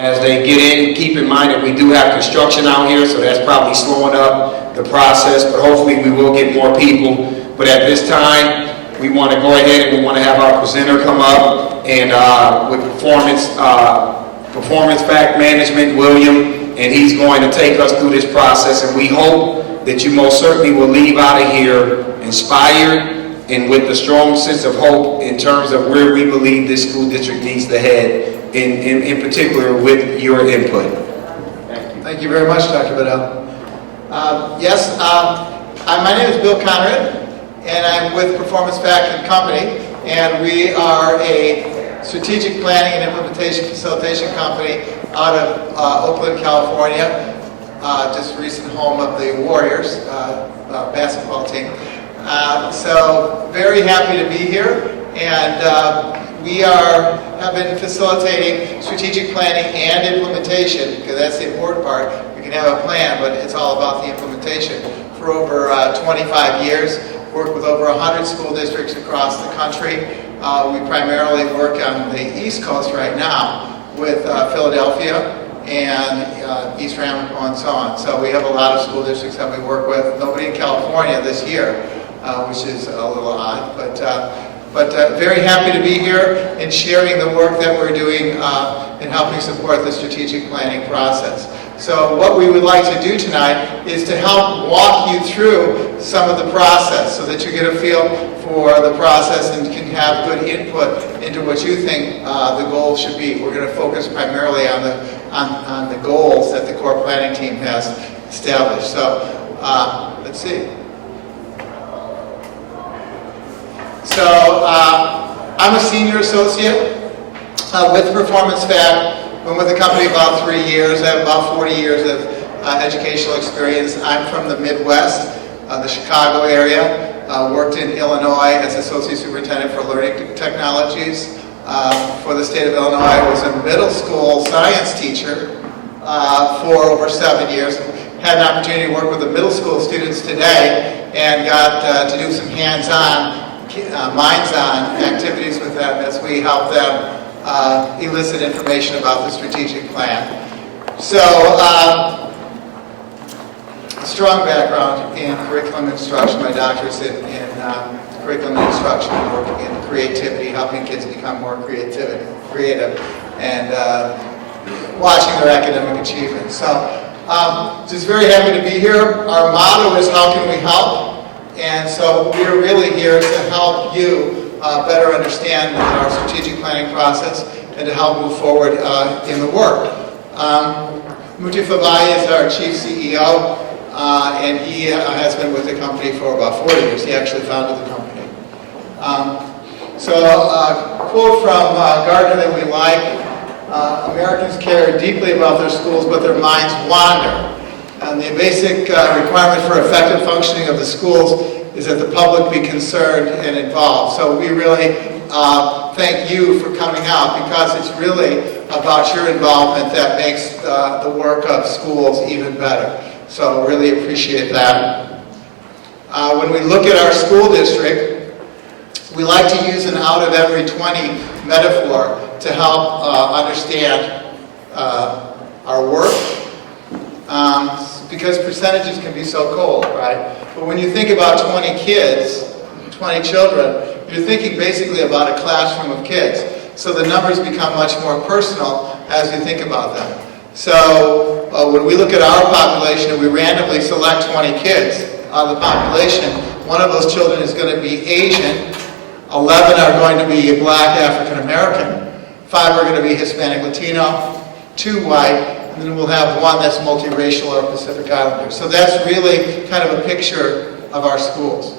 As they get in, keep in mind that we do have construction out here, so that's probably slowing up the process, but hopefully we will get more people. But at this time, we want to go ahead and we want to have our presenter come up and with performance fact management, William, and he's going to take us through this process, and we hope that you most certainly will leave out of here inspired and with a strong sense of hope in terms of where we believe this school district needs to head, in particular with your input. Thank you. Thank you very much, Dr. Bedell. My name is Bill Conrad, and I'm with Performance Fact & Company, and we are a strategic planning and implementation facilitation company out of Oakland, California, just recent home of the Warriors basketball team. So very happy to be here, and we have been facilitating strategic planning and implementation, because that's the important part. You can have a plan, but it's all about the implementation. For over 25 years, worked with over 100 school districts across the country. We primarily work on the East Coast right now with Philadelphia and East Ramapo and so on. So we have a lot of school districts that we work with. Nobody in California this year, which is a little odd, but very happy to be here and sharing the work that we're doing in helping support the strategic planning process. So what we would like to do tonight is to help walk you through some of the process so that you get a feel for the process and can have good input into what you think the goals should be. We're going to focus primarily on the goals that the core planning team has established. So let's see. So I'm a senior associate with Performance Fact. Been with the company about 3 years. I have about 40 years of educational experience. I'm from the Midwest, the Chicago area. Worked in Illinois as Associate Superintendent for Learning Technologies. For the state of Illinois, I was a middle school science teacher for over 7 years. Had an opportunity to work with the middle school students today and got to do some hands-on, minds-on activities with them as we help them elicit information about the strategic plan. So, strong background in curriculum instruction. My doctorate's in curriculum instruction, working in creativity, helping kids become more creative, and watching their academic achievements. So, just very happy to be here. Our motto is, how can we help? And so we're really here to help you better understand our strategic planning process and to help move forward in the work. Muti Fabai is our chief CEO, and he has been with the company for about 40 years. He actually founded the company. So a quote from Gardner that we like, Americans care deeply about their schools, but their minds wander. And the basic requirement for effective functioning of the schools is that the public be concerned and involved. So we really thank you for coming out, because it's really about your involvement that makes the work of schools even better. So really appreciate that. When we look at our school district, we like to use an out of every 20 metaphor to help understand our work. Because percentages can be so cold, right? But when you think about 20 kids, 20 children, you're thinking basically about a classroom of kids. So the numbers become much more personal as you think about them. So when we look at our population and we randomly select 20 kids out of the population, one of those children is going to be Asian, 11 are going to be Black African American, 5 are going to be Hispanic Latino, 2 white, and then we'll have 1 that's multiracial or Pacific Islander. So that's really kind of a picture of our schools.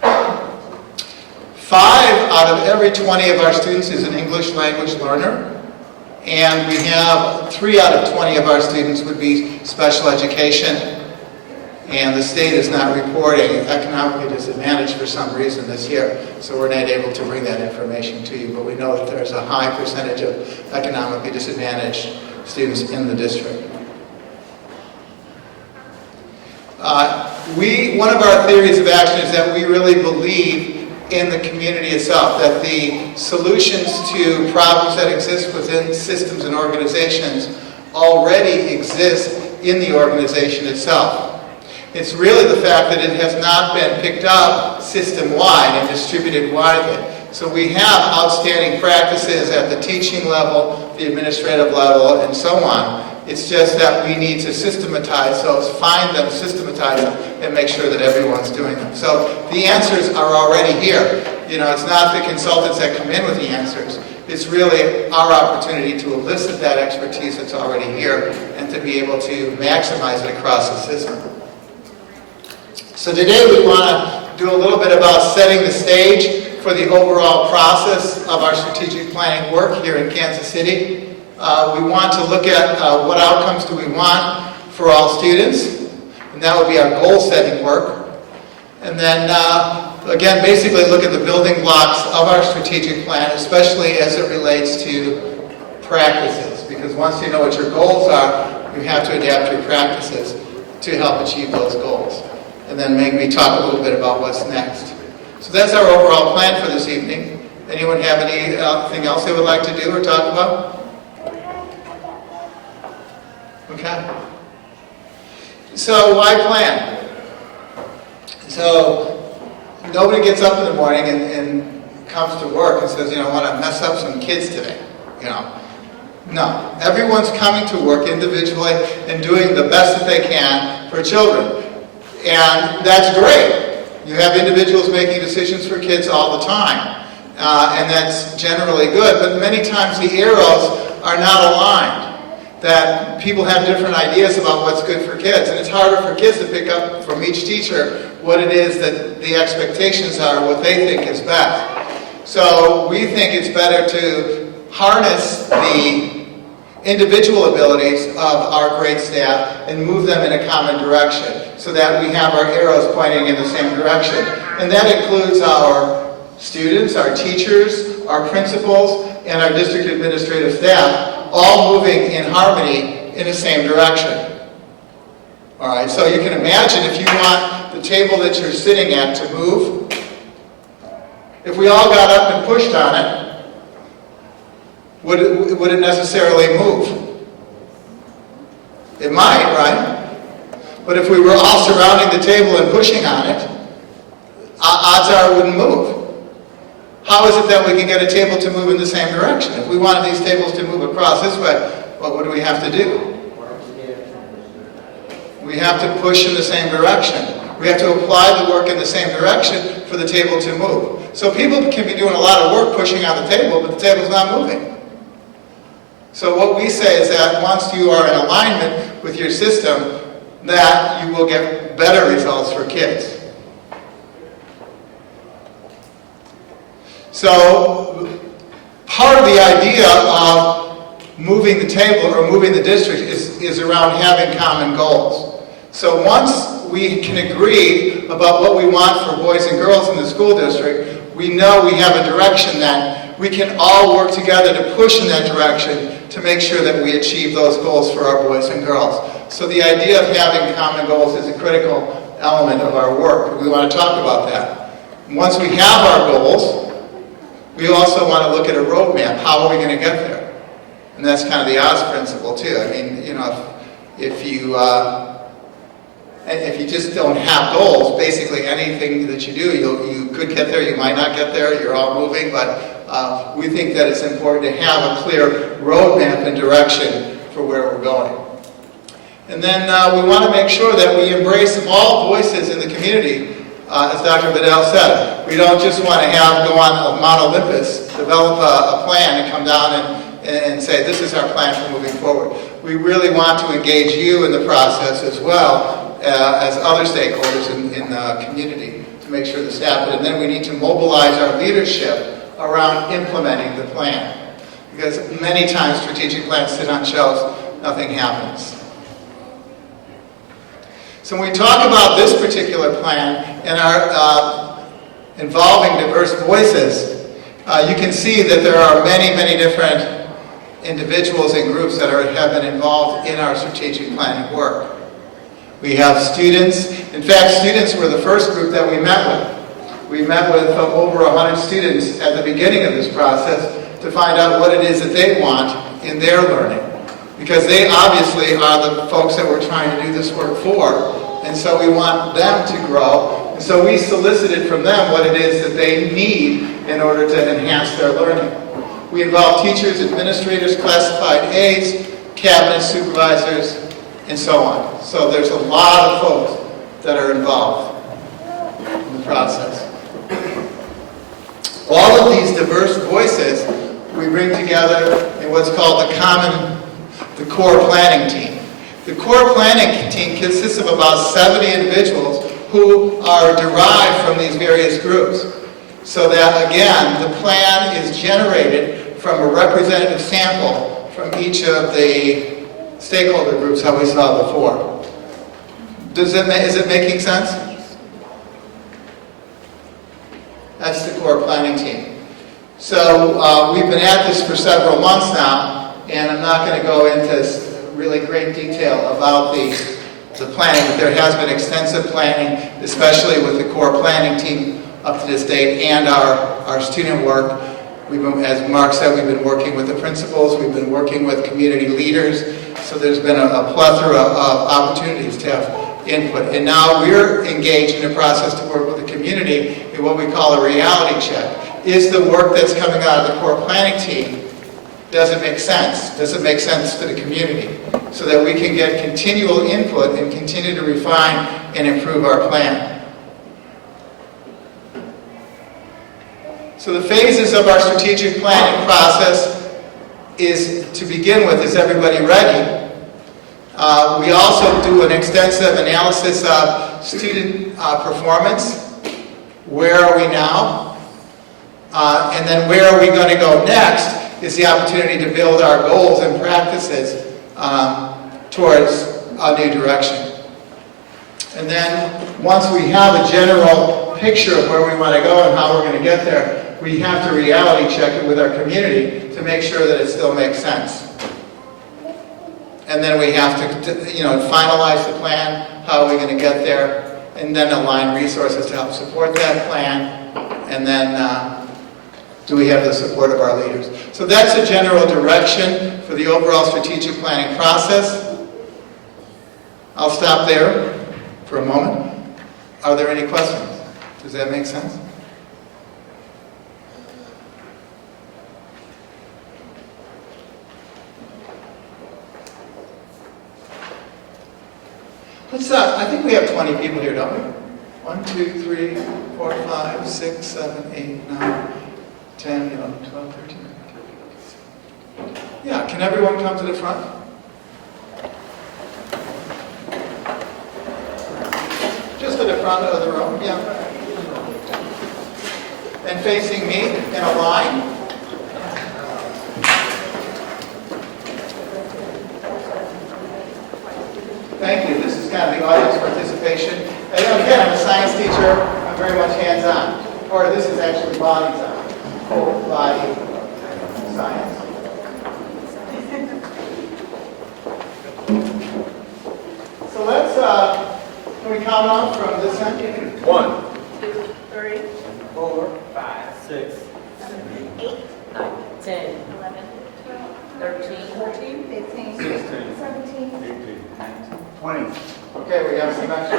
5 out of every 20 of our students is an English language learner, and we have 3 out of 20 of our students would be special education, and the state is not reporting economically disadvantaged for some reason this year, so we're not able to bring that information to you, but we know that there's a high percentage of economically disadvantaged students in the district. One of our theories of action is that we really believe in the community itself, that the solutions to problems that exist within systems and organizations already exist in the organization itself. It's really the fact that it has not been picked up system-wide and distributed widely. So we have outstanding practices at the teaching level, the administrative level, and so on. It's just that we need to systematize those, find them, systematize them, and make sure that everyone's doing them. So the answers are already here. You know, it's not the consultants that come in with the answers. It's really our opportunity to elicit that expertise that's already here and to be able to maximize it across the system. So today we want to do a little bit about setting the stage for the overall process of our strategic planning work here in Kansas City. We want to look at what outcomes do we want for all students, and that would be our goal-setting work. And then, again, basically look at the building blocks of our strategic plan, especially as it relates to practices, because once you know what your goals are, you have to adapt your practices to help achieve those goals. And then maybe talk a little bit about what's next. So that's our overall plan for this evening. Anyone have anything else they would like to do or talk about? Okay. So why plan? So nobody gets up in the morning and comes to work and says, you know, I want to mess up some kids today. You know, no. Everyone's coming to work individually and doing the best that they can for children. And that's great. You have individuals making decisions for kids all the time. And that's generally good. But many times the arrows are not aligned. That people have different ideas about what's good for kids. And it's harder for kids to pick up from each teacher what it is that the expectations are, what they think is best. So we think it's better to harness the individual abilities of our great staff and move them in a common direction so that we have our arrows pointing in the same direction. And that includes our students, our teachers, our principals, and our district administrative staff, all moving in harmony in the same direction. All right, so you can imagine if you want the table that you're sitting at to move, if we all got up and pushed on it, would it necessarily move? It might, right? But if we were all surrounding the table and pushing on it, odds are it wouldn't move. How is it that we can get a table to move in the same direction? If we wanted these tables to move across this way, what do we have to do? We have to push in the same direction. We have to apply the work in the same direction for the table to move. So people can be doing a lot of work pushing on the table, but the table's not moving. So what we say is that once you are in alignment with your system, that you will get better results for kids. So part of the idea of moving the table or moving the district is around having common goals. So once we can agree about what we want for boys and girls in the school district, we know we have a direction then. We can all work together to push in that direction to make sure that we achieve those goals for our boys and girls. So the idea of having common goals is a critical element of our work. We want to talk about that. Once we have our goals, we also want to look at a roadmap. How are we going to get there? And that's kind of the Oz principle too. I mean, you know, if you just don't have goals, basically anything that you do, you could get there, you might not get there, you're all moving, but we think that it's important to have a clear roadmap and direction for where we're going. And then we want to make sure that we embrace all voices in the community. As Dr. Bedell said, we don't just want to go on Mount Olympus, develop a plan and come down and say, this is our plan for moving forward. We really want to engage you in the process as well as other stakeholders in the community to make sure the staff, and then we need to mobilize our leadership around implementing the plan. Because many times strategic plans sit on shelves, nothing happens. So when we talk about this particular plan and our involving diverse voices, you can see that there are many, many different individuals and groups that have been involved in our strategic planning work. We have students. In fact, students were the first group that we met with. We met with over 100 students at the beginning of this process to find out what it is that they want in their learning. Because they obviously are the folks that we're trying to do this work for. And so we want them to grow. And so we solicited from them what it is that they need in order to enhance their learning. We involve teachers, administrators, classified aides, cabinet supervisors, and so on. So there's a lot of folks that are involved in the process. All of these diverse voices we bring together in what's called the core planning team. The core planning team consists of about 70 individuals who are derived from these various groups. So that, again, the plan is generated from a representative sample from each of the stakeholder groups, how we saw before. Is it making sense? That's the core planning team. So we've been at this for several months now, and I'm not going to go into really great detail about the planning, but there has been extensive planning, especially with the core planning team up to this date, and our student work. We've been, as Mark said, we've been working with the principals, we've been working with community leaders, so there's been a plethora of opportunities to have input. And now we're engaged in a process to work with the community in what we call a reality check. Is the work that's coming out of the core planning team, does it make sense? Does it make sense to the community? So that we can get continual input and continue to refine and improve our plan. So the phases of our strategic planning process is, to begin with, is everybody ready? We also do an extensive analysis of student performance. Where are we now? And then where are we going to go next is the opportunity to build our goals and practices towards a new direction. And then once we have a general picture of where we want to go and how we're going to get there, we have to reality check it with our community to make sure that it still makes sense. And then we have to finalize the plan, how are we going to get there, and then align resources to help support that plan, and then do we have the support of our leaders. So that's a general direction for the overall strategic planning process. I'll stop there for a moment. Are there any questions? Does that make sense? I think we have 20 people here, don't we? 1, 2, 3, 4, 5, 6, 7, 8, 9, 10, 11, 12, 13. Yeah, can everyone come to the front? Just to the front of the room, yeah. And facing me in a line. Thank you. This is kind of the audience participation. And again, I'm a science teacher. I'm very much hands-on. Or this is actually body-on. Whole body science. So let's, can we count on from this end? 1, 2, 3, 4, 5, 6, 7, 8, 9, 10, 11, 12, 13, 14, 15, 16, 17, 18, 20. Okay, we have some extra.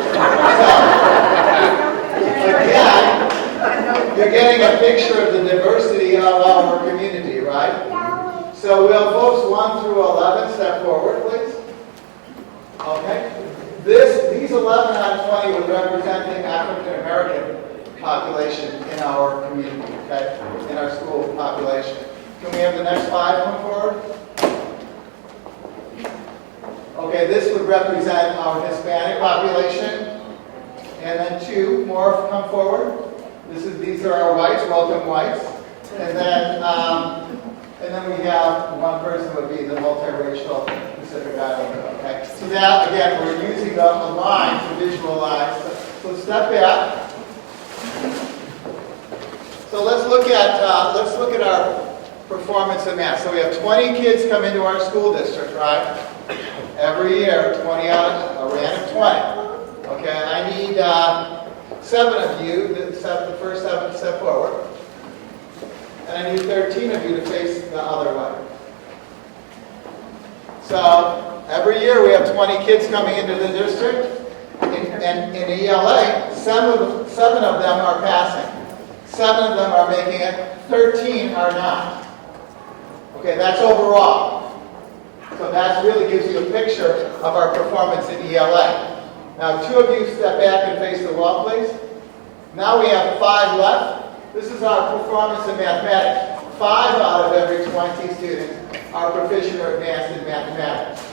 Again, you're getting a picture of the diversity of our community, right? So will folks 1 through 11 step forward, please? Okay. These 11 out of 20 would represent the African American population in our community, okay? In our school population. Can we have the next 5 come forward? Okay, this would represent our Hispanic population. And then 2 more come forward. These are our whites, welcome whites. And then we have one person would be the multiracial Pacific Islander. Okay. So that again, we're using a line to visualize. So step back. So let's look at our performance in math. So we have 20 kids come into our school district, right? Every year, 20 out of a random 20. Okay, I need 7 of you the first 7 to step forward. And I need 13 of you to face the other way. So every year we have 20 kids coming into the district. And in ELA, 7 of them are passing. 7 of them are making it. 13 are not. Okay, that's overall. So that really gives you a picture of our performance in ELA. Now, 2 of you step back and face the wall, please. Now we have 5 left. This is our performance in mathematics. 5 out of every 20 students are proficient or advanced in mathematics.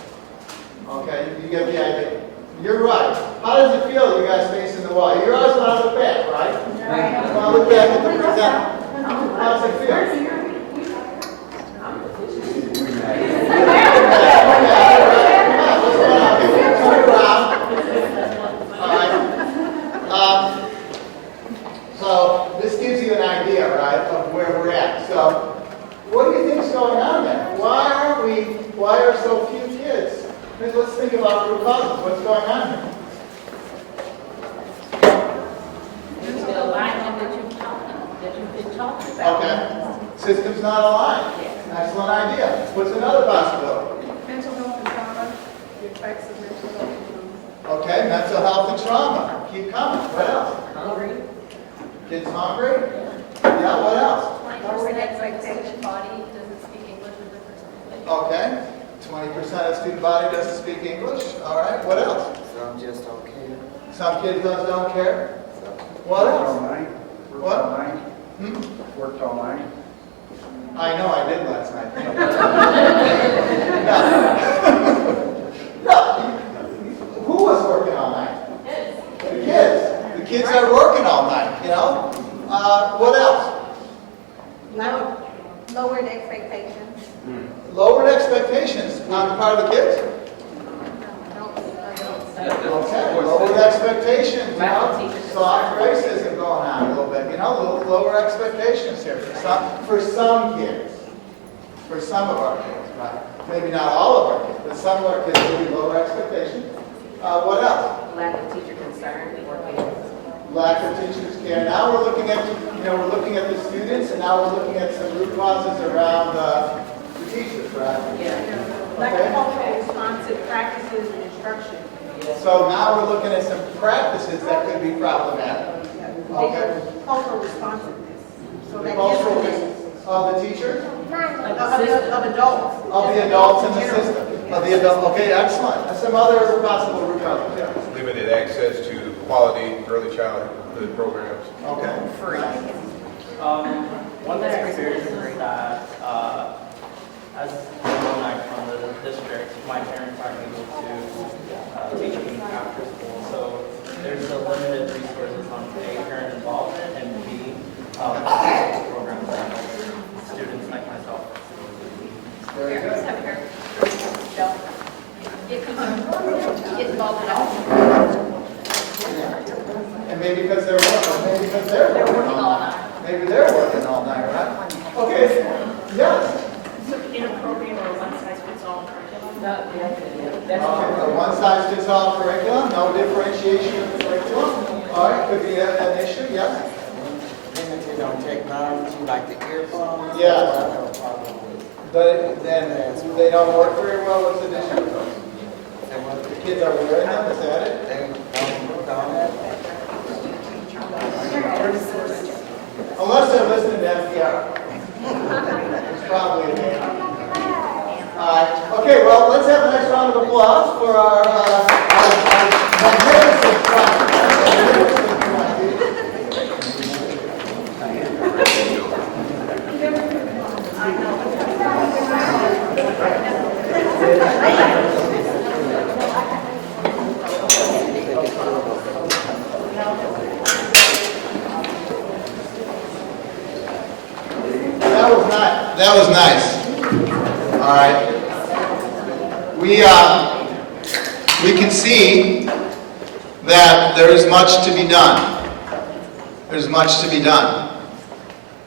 Okay, you get the idea. You're right. How does it feel, you guys facing the wall? You always want to look back, right? Right. Want to look back at the presenter. How does it feel? So this gives you an idea, right, of where we're at. So what do you think is going on there? Why are so few kids? Let's think about root causes. What's going on here? The alignment that you've been talking about. Okay. System's not aligned. Excellent idea. What's another possibility? Mental health and trauma, the effects of mental health and trauma. Okay, mental health and trauma. Keep coming. What else? Hungry. Kids hungry? Yeah, what else? 20% expectation body doesn't speak English or different. Okay. 20% of student body doesn't speak English. All right. What else? Some just don't care. Some kids just don't care. What else? What? Worked all night. I know I did last night. No. Who was working all night? The kids. The kids are working all night, you know? What else? Lowered expectations. Lowered expectations on the part of the kids? Okay, lowered expectations, you know? Soft racism going on a little bit, you know? Lower expectations here for some kids. For some of our kids, right? Maybe not all of our kids, but some of our kids will be lower expectations. What else? Lack of teacher concern or care. Lack of teachers' care. Now we're looking at, we're looking at the students, and now we're looking at some root causes around the teachers, right? Lack of cultural responsive practices and instruction. So now we're looking at some practices that could be problematic. Okay. Cultural responsiveness. So The that cultural gives of the teachers, of adults. of the adults in the system, of the adult. Okay, excellent. And some other possible root causes. Yeah. Limited access to quality early childhood programs. Okay. One thing I experienced is that as alumni from the district, my parents aren't able to teach me after school. So there's a limited resources on A, parent involvement, and B, programs that help students like myself. Very good. Get involved in all. And maybe because they're working, maybe because they're working all night. Maybe they're working all night, right? Okay. Yes. So inappropriate or one-size-fits-all curriculum? Okay, a one-size-fits-all curriculum, no differentiation of the curriculum. All right, could be an issue, yes? Limited on technology like the earphones. Yes. I have a problem with. But then they don't work very well, what's the issue with those? The kids are wearing them, is that it? They don't have that. Unless they're listening to NPR. It's probably a name. All right, okay, well, let's have a nice round of applause for our magnificent class. That was nice. All right. We can see that there is much to be done. There's much to be done.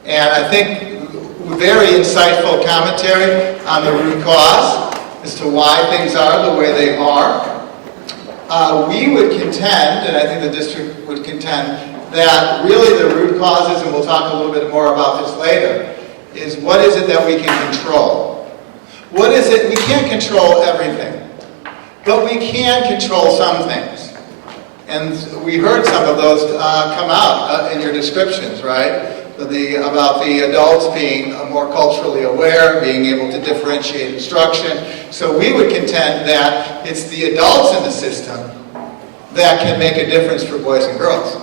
And I think very insightful commentary on the root cause as to why things are the way they are. We would contend, and I think the district would contend, that really the root causes, and we'll talk a little bit more about this later, is what is it that we can control? What is it? We can't control everything, but we can control some things. And we heard some of those come out in your descriptions, right? About the adults being more culturally aware, being able to differentiate instruction. So we would contend that it's the adults in the system that can make a difference for boys and girls.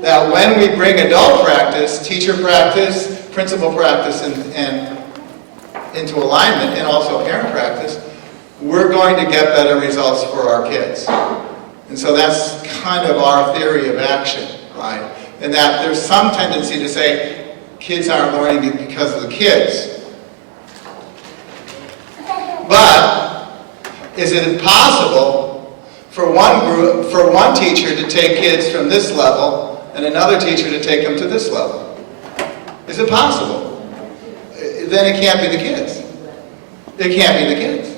That when we bring adult practice, teacher practice, principal practice, and into alignment, and also parent practice, we're going to get better results for our kids. And so that's kind of our theory of action, right? And that there's some tendency to say kids aren't learning because of the kids. But is it possible for one teacher to take kids from this level and another teacher to take them to this level? Is it possible? Then it can't be the kids. It can't be the kids.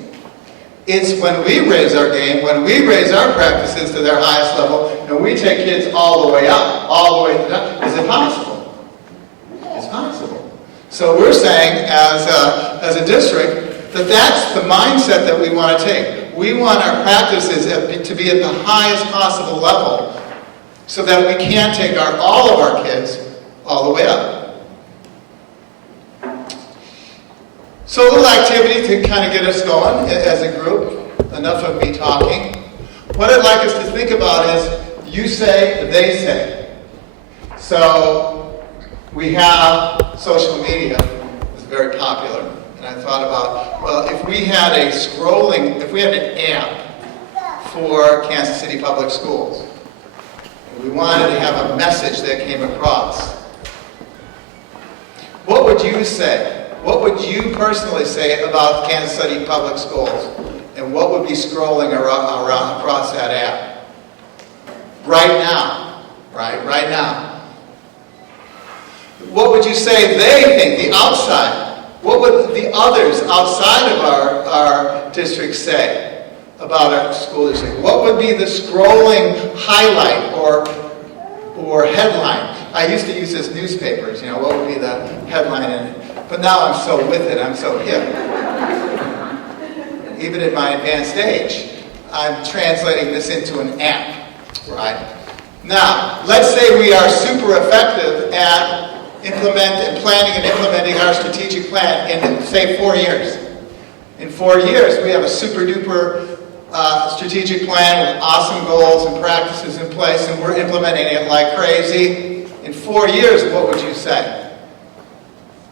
It's when we raise our game, when we raise our practices to their highest level, and we take kids all the way up, all the way to the top. Is it possible? It's possible. So we're saying, as a district, that that's the mindset that we want to take. We want our practices to be at the highest possible level, so that we can take all of our kids all the way up. So a little activity to kind of get us going as a group. Enough of me talking. What I'd like us to think about is you say, they say. So we have social media. It's very popular. And I thought about, well, if we had an app for Kansas City Public Schools, and we wanted to have a message that came across, what would you say? What would you personally say about Kansas City Public Schools? And what would be scrolling around across that app? Right now. Right now. What would you say they think, the outside? What would the others outside of our district say about our school district? What would be the scrolling highlight or headline? I used to use this newspapers, what would be the headline in it? But now I'm so with it, I'm so hip. Even at my advanced age, I'm translating this into an app, right? Now, let's say we are super effective at planning and implementing our strategic plan in, say, 4 years. In 4 years, we have a super duper strategic plan with awesome goals and practices in place, and we're implementing it like crazy. In 4 years, what would you say?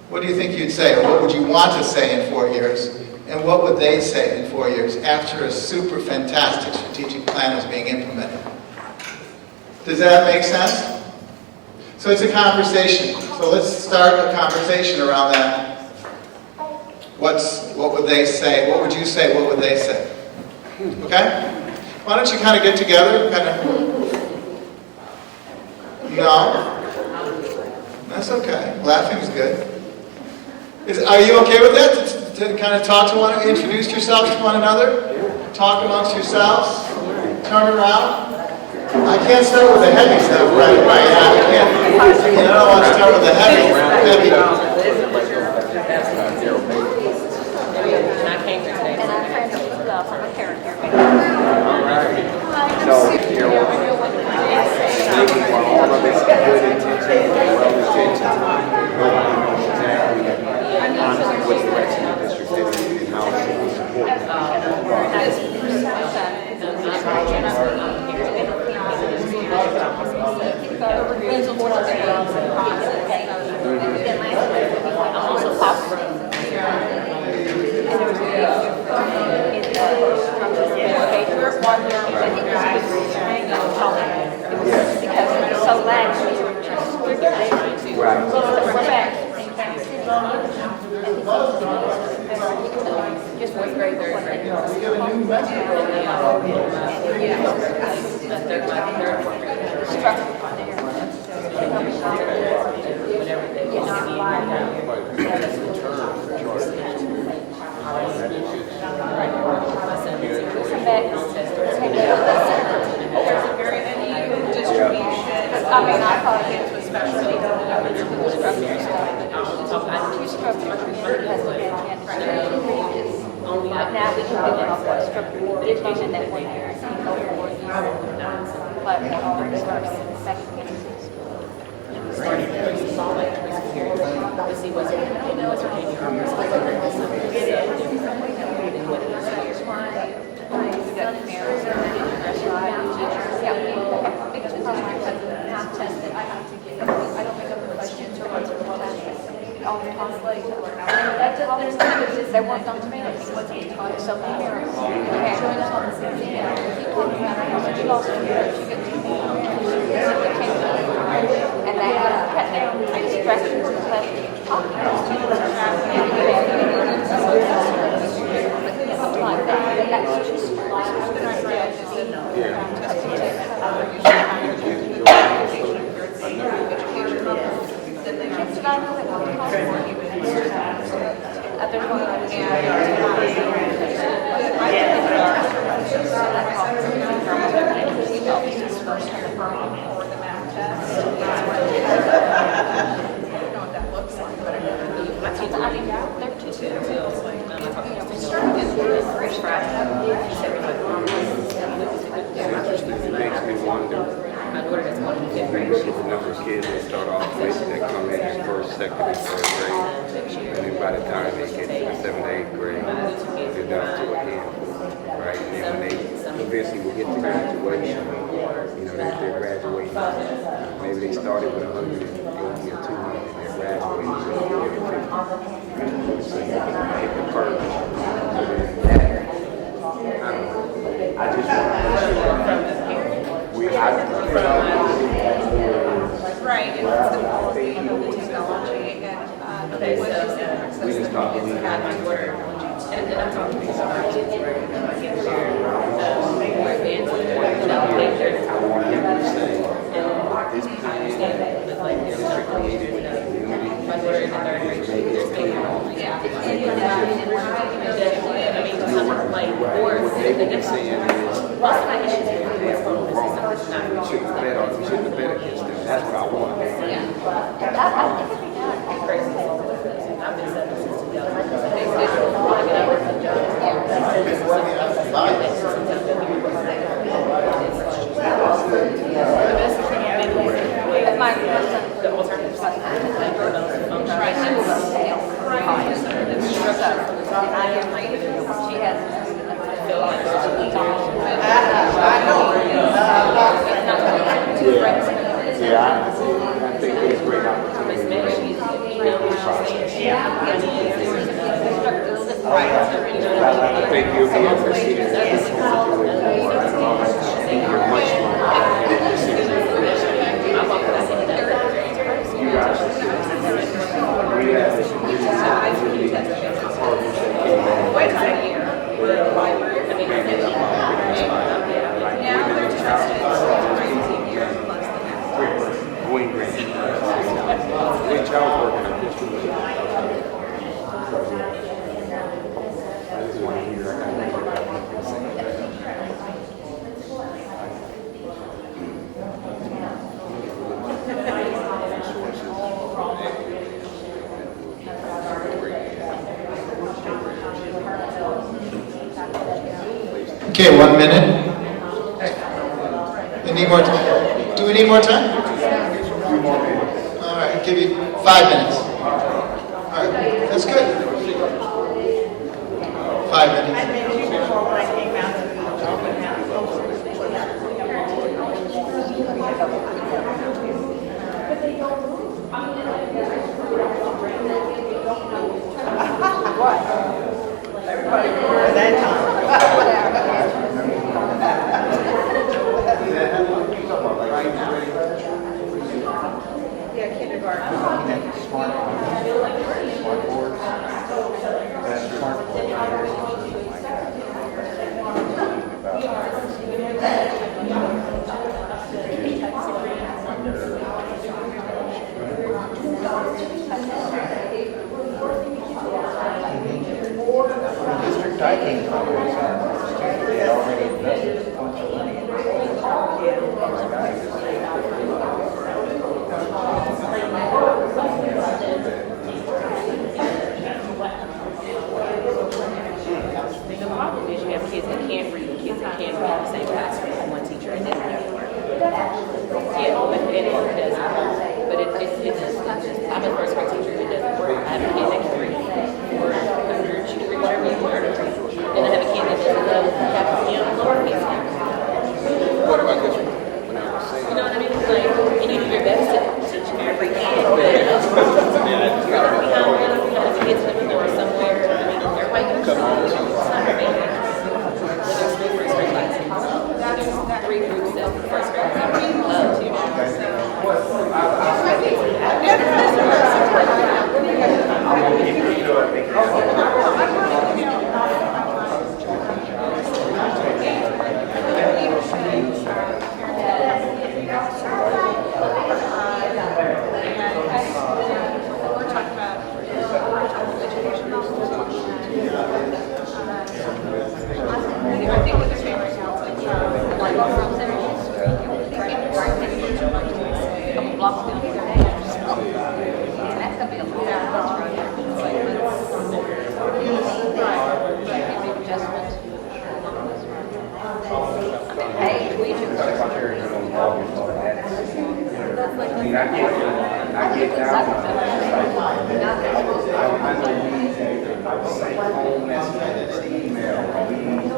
What do you think you'd say, or what would you want to say in 4 years? And what would they say in 4 years after a super fantastic strategic plan is being implemented? Does that make sense? So it's a conversation. So let's start a conversation around that. What would they say? What would you say? What would they say? Okay? Why don't you kind of get together? No? That's okay. Laughing's good. Are you okay with that? To kind of talk to introduce yourselves to one another? Talk amongst yourselves? Turn around? I can't start with the heavy stuff right away. I don't want to start with the heavy. I mean, I thought first and second grade. Starting very small, like preschool period, to see what's her opinion, what's her opinion, or what's her opinion, what's something you said, and what it is here. My son is first in restaurant teachers. Yeah, biggest problem because of the math test that I have to give. I don't make up the questions or what's the test. All the time, like, they worked on tomatoes. So tomatoes, showing us on the exam. No matter how much you lost tomatoes, you get tomatoes. And they cut down. I just dressed it for the class. Something like that. And that's just It makes me wonder if the number of kids that start off with that come in first, second, and third grade, and then by the time they get to the 7th, 8th grade, they're down to a handful, right? And then when they eventually will get to graduation, you know, they're graduating. Maybe they started with 180 or 200, and they're graduating with 150. So you can hit the curve. So then, I don't know. I just want to make sure right, and it's the quality of the technology and we just thought we had to work. And then I'm talking to some kids where I get share more advanced, I want him to say, this I understand that, but like, there's not created with the community. My daughter in the third grade, she's taking on. Yeah. I mean, some like, or the difference. Most of my issues are with home. It's not. We shouldn't have bet against them. That's what I want. Yeah. I think it'd be done. Crazy. I've been setting since 2000. My the alternative side, I think there's great opportunity. I think you'll be able to see that you're much more ahead of the season. You guys are we have this really Wayne Grant. When Charles working on this too. I just want to hear Okay, 1 minute. We need more time. Do we need more time? All right, I'll give you 5 minutes. All right, that's good. 5 minutes. Everybody remember that time. Yeah, kindergarten. Smart boards. Smart district I came from was they already invested a bunch of money in The problem is you have kids that can't read, kids that can't read in the same classroom with one teacher, and then have to work. mean, I get down. I know we send phone messages, email, meetings.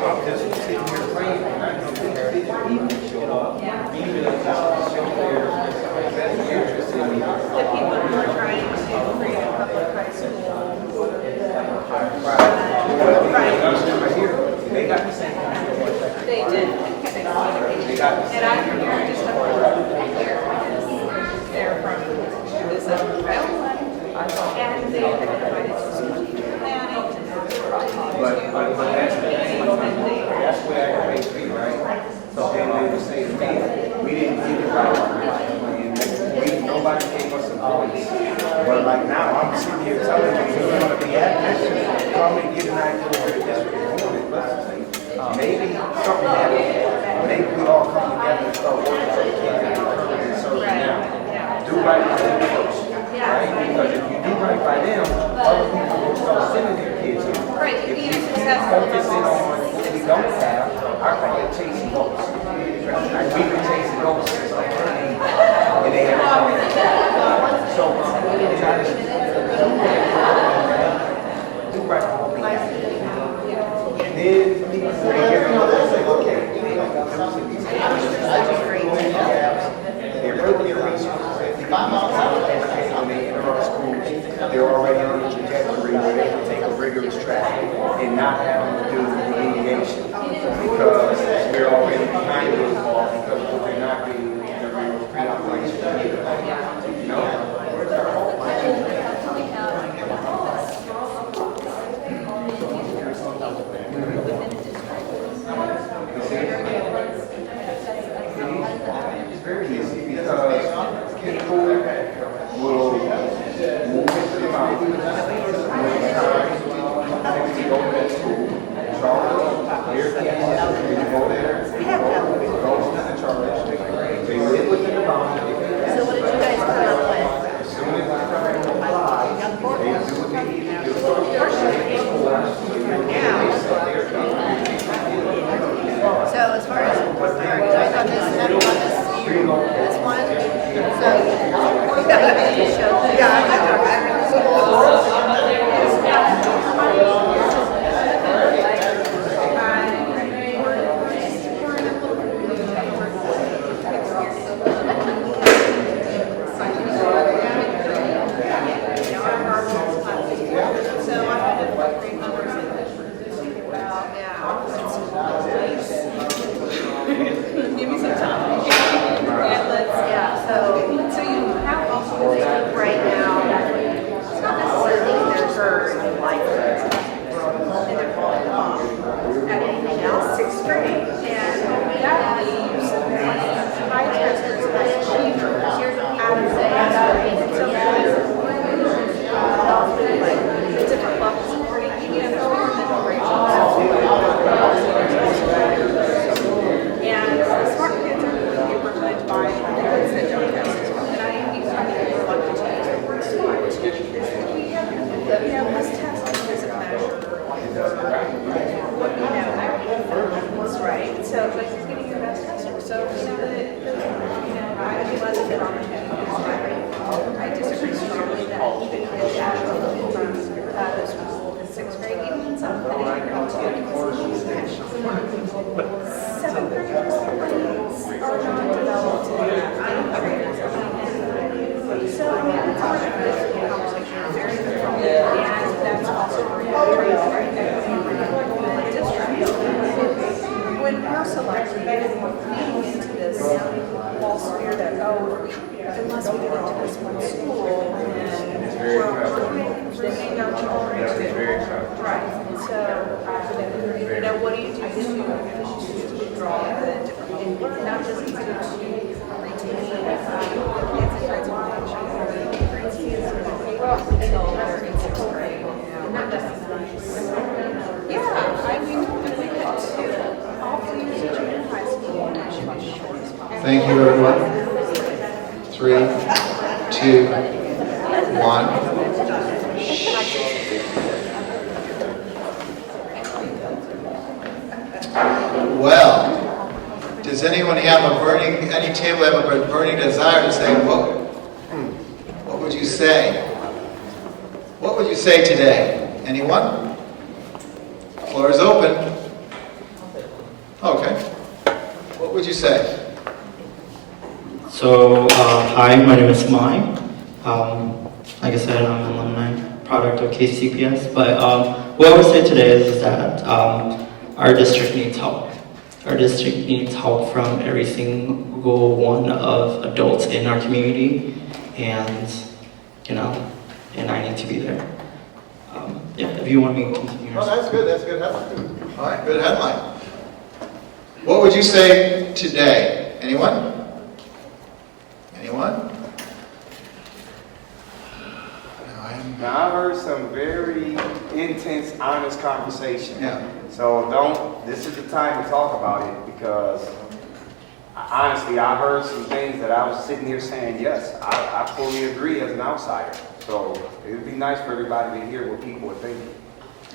I'm just sitting here praying, and I know that people show up, even if it's just to show their best interest in me. The people who are trying to create a public high school. They got the same. They did. They got the same. And I'm here just to hold up here. They're from this rail line. And they have provided strategic planning. But that's where I make me, right? So then they would say to me, we didn't get it right. And nobody gave us a voice. But like now, I'm sitting here telling you, you want to be advocates, come and get an idea of where the district is going. Let's say, maybe something happens. Maybe we all come together and start working so we can't have permanent service now. Do right by them first. Right? Because if you do right by them, other people will start sending their kids here. Right, you If can we be successful. focusing on what we don't have, I call it chasing ghosts. Like we've been chasing ghosts since like 30, and they haven't come. So try to do right by what we have. And then people will get another say, okay, they're building resources that they can use when they enter our schools. They're already on the trajectory where they can take a rigorous track and not having to do remediation because we're already kind of involved because what they're not doing the real pre-operation either. You know? It's very easy because people will move into the mountains when it's time to go to that school. Charge their kids, they go there, they go to the charge, they live within the boundaries. So what did you guys come up with? As soon as they come in and apply, they do what they need to do. So as far as, you guys on this, this one, so you show this. Give me some time. And let's, so you have also Right now, it's not necessarily their first life. at anything else, sixth grade. And that leaves high testers and achievers out of that. So different levels of grade, and smart kids are really neighborhood by the kids that don't have it. And I think some people are lucky to use the word smart. Let's test because it measure what you know, performance, right? So, but you're getting your best tester. So, I was a bit on the I disagree strongly that even kids actually from the school in sixth grade, even in seventh grade, grade two, seventh graders are not developed in ninth graders. So, I mean, it's hard to this conversation is very different. And that's also reiterated right there in the district. When we're selecting leading into this false fear that, unless we get into this one school, then we're bringing our children to it. Right. So, what do you do to draw the different, not just to retain kids and until they're in sixth grade. Not necessarily. Yeah, I mean, if we get to all 3 years of junior high school, it should be short as possible. Thank you, everyone. 3, 2, 1. Well, does Does anyone have any table have a burning desire to say, what would you say? What would you say today? Anyone? Floor is open. Okay. What would you say? So, hi, my name is Mai. Like I said, I'm an alumni product of KCPS. But what I would say today is that our district needs help. Our district needs help from every single one of adults in our community, and and I need to be there. Yeah, if you want me to continue. Oh, that's good. That's a good headline. All right, good headline. What would you say today? Anyone? Anyone? Now, I heard some very intense, honest conversation. Yeah. So this is the time to talk about it, because honestly, I heard some things that I was sitting here saying, yes, I fully agree as an outsider. So it would be nice for everybody to hear what people are thinking.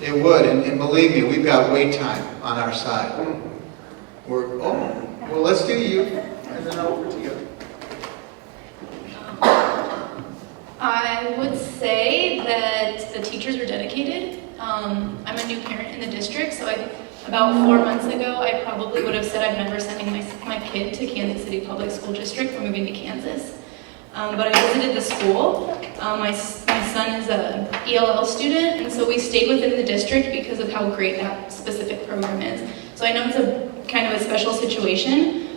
It would, and believe me, we've got wait time on our side. Well, let's do you, and then over to you. I would say that the teachers are dedicated. I'm a new parent in the district, so about 4 months ago, I probably would have said I'm never sending my kid to Kansas City Public School District. We're moving to Kansas. But I visited the school. My son is a ELL student, and so we stayed within the district because of how great that specific program is. So I know it's a kind of a special situation,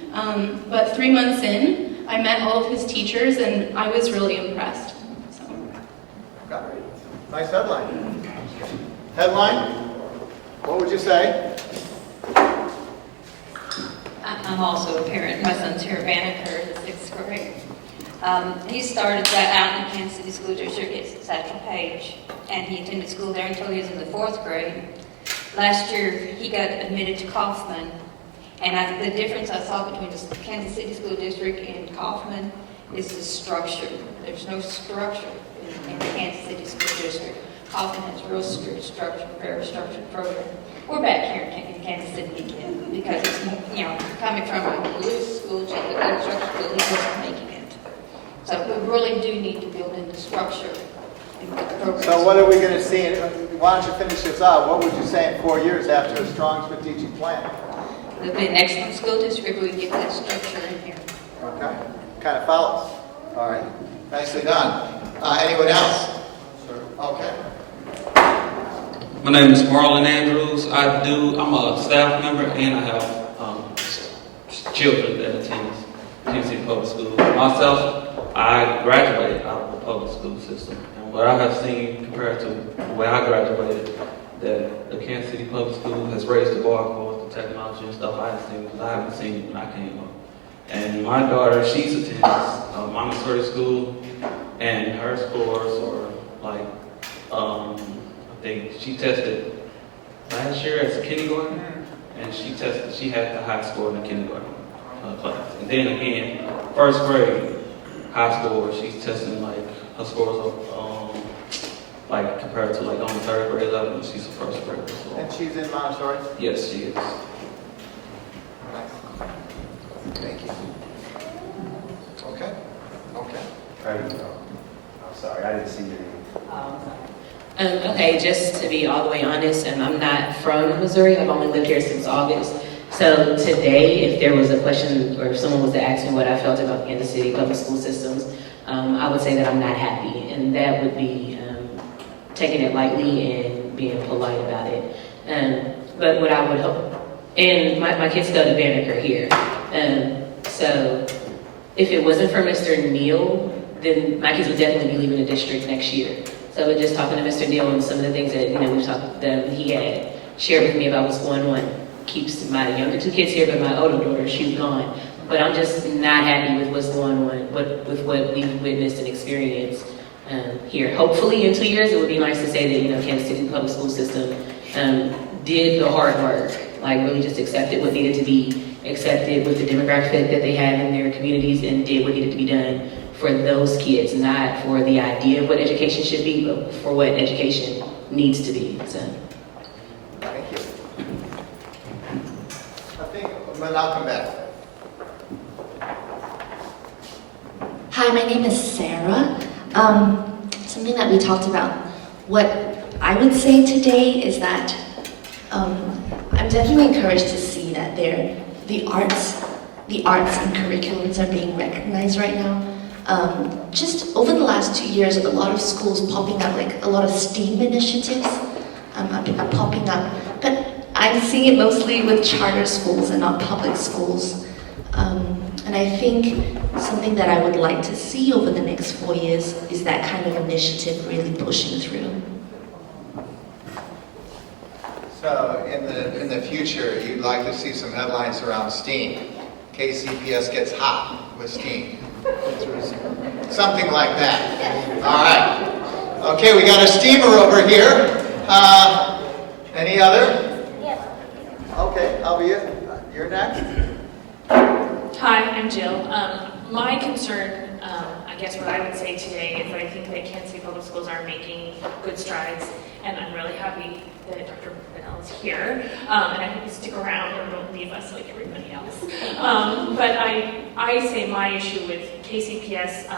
but 3 months in, I met all of his teachers, and I was really impressed. So. Nice headline. Headline? What would you say? I'm also a parent. My son's here at Banneker in the 6th grade. He started that out in Kansas City School District at Satchel Page, and he attended school there until he was in the 4th grade. Last year, he got admitted to Kaufman, and the difference I saw between the Kansas City School District and Kaufman is the structure. There's no structure in the Kansas City School District. Kaufman has real strict structure, very structured program. We're back here in Kansas City again because it's, coming from a loose school to the structure school, he wasn't making it. So we really do need to build in the structure in the program. So what are we going to see? Why don't you finish this out? What would you say in 4 years after a strong strategic plan? It'll be an excellent school district. We can get that structure in here. Okay. Kind of follows. All right. Nicely done. Anyone else? Okay. My name is Marlon Andrews. I'm a staff member, and I have children that attend Kansas City Public Schools. Myself, I graduated out of the public school system, and what I have seen compared to the way I graduated, that the Kansas City Public School has raised the bar for the technology and stuff I haven't seen it when I came up. And my daughter, she's attends Montessori school, and her scores are like, I think she tested last year as a kindergarten, and she had the high score in the kindergarten class. And then again, 1st grade, high score, she's testing like, her scores are like compared to like on the 3rd grade level, she's a 1st grader. So. And she's in Montessori? Yes, she is. Thank you. Okay. Okay. I'm sorry, I didn't see your name. Okay, just to be all the way honest, I'm not from Missouri. I've only lived here since August. So today, if there was a question or if someone was to ask me what I felt about Kansas City public school systems, I would say that I'm not happy, and that would be taking it lightly and being polite about it. But what I would hope, and my kids go to Banneker here, so if it wasn't for Mr. Neal, then my kids would definitely be leaving the district next year. So just talking to Mr. Neal and some of the things that we've talked that he had shared with me about what's going on keeps my younger 2 kids here, but my older daughter, she's gone. But I'm just not happy with what's going on, with what we've witnessed and experienced here. Hopefully in 2 years, it would be nice to say that Kansas City Public School System did the hard work, like really just accepted what needed to be accepted with the demographic that they have in their communities and did what needed to be done for those kids, not for the idea of what education should be, but for what education needs to be. So. Thank you. I think, I'll come back. Hi, my name is Sarah. Something that we talked about. What I would say today is that I'm definitely encouraged to see that the arts and curriculums are being recognized right now. Just over the last 2 years, a lot of schools popping up, like a lot of STEAM initiatives are popping up. But I'm seeing it mostly with charter schools and not public schools. And I think something that I would like to see over the next 4 years is that kind of initiative really pushing through. So in the future, you'd like to see some headlines around STEAM. KCPS gets hot with STEAM. Something like that. All right. Okay, we got a steamer over here. Any other? Yes. Okay, I'll be it. You're next. Hi, I'm Jill. My concern, I guess what I would say today is I think that Kansas City Public Schools are making good strides, and I'm really happy that Dr. Bedell is here, and I hope you stick around and don't leave us like everybody else. But I say my issue with KCPS,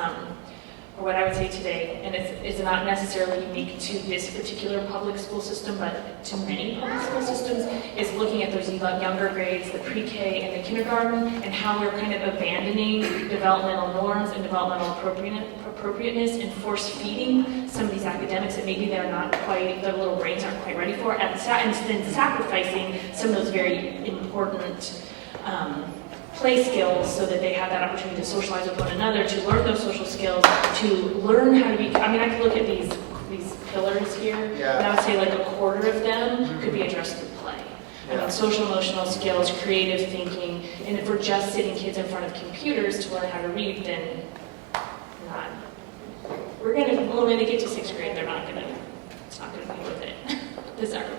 or what I would say today, and it's not necessarily unique to this particular public school system, but to many public school systems, is looking at those younger grades, the pre-K and the kindergarten, and how we're kind of abandoning developmental norms and developmental appropriateness and force-feeding some of these academics that maybe they're not quite, their little brains aren't quite ready for, and then sacrificing some of those very important play skills so that they have that opportunity to socialize with one another, to learn those social skills, to learn how to be, I mean, I could look at these pillars here, and I would say like a quarter of them could be addressed through play. I mean, social emotional skills, creative thinking, and if we're just sitting kids in front of computers to learn how to read, then we're going to, well, when they get to 6th grade, it's not going to be with it. The sacrifices.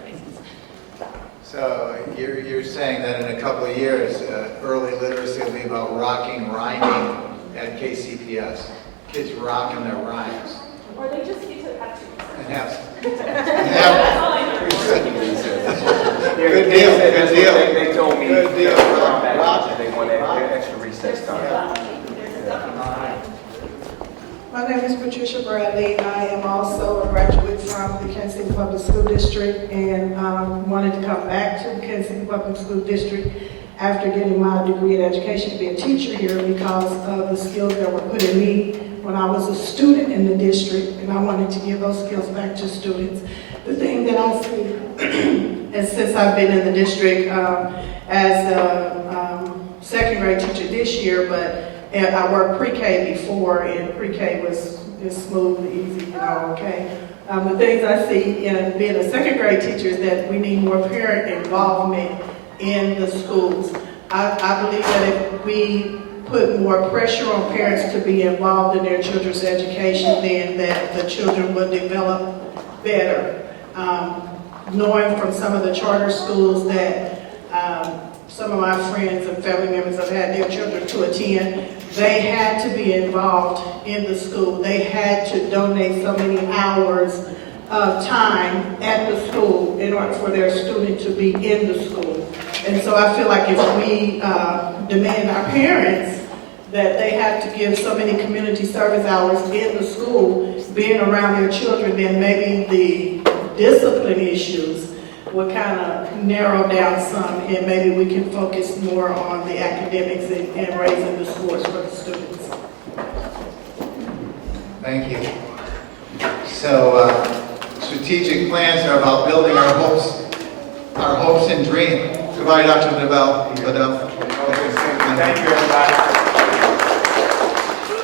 So you're saying that in a couple of years, early literacy will be about rocking rhyming at KCPS. Kids rocking their rhymes. Or they just get to have to. Good deal. Good deal. They told me good deal. They want that extra recess time. My name is Patricia Bradley. I am also a graduate from the Kansas City Public School District and wanted to come back to the Kansas City Public School District after getting my degree in education to be a teacher here because of the skills that were put in me when I was a student in the district, and I wanted to give those skills back to students. The thing that I see, and since I've been in the district as a second grade teacher this year, but I worked pre-K before, and pre-K was smooth and easy, okay. The things I see in being a second grade teacher is that we need more parent involvement in the schools. I believe that if we put more pressure on parents to be involved in their children's education, then that the children will develop better. Knowing from some of the charter schools that some of my friends and family members have had their children to attend, they had to be involved in the school. They had to donate so many hours of time at the school in order for their student to be in the school. And so I feel like if we demand our parents that they have to give so many community service hours in the school, being around their children, then maybe the discipline issues will kind of narrow down some, and maybe we can focus more on the academics and raising the scores for the students. Thank you. So strategic plans are about building our hopes and dreams. Goodbye, Dr. Bedell. Thank you, everybody.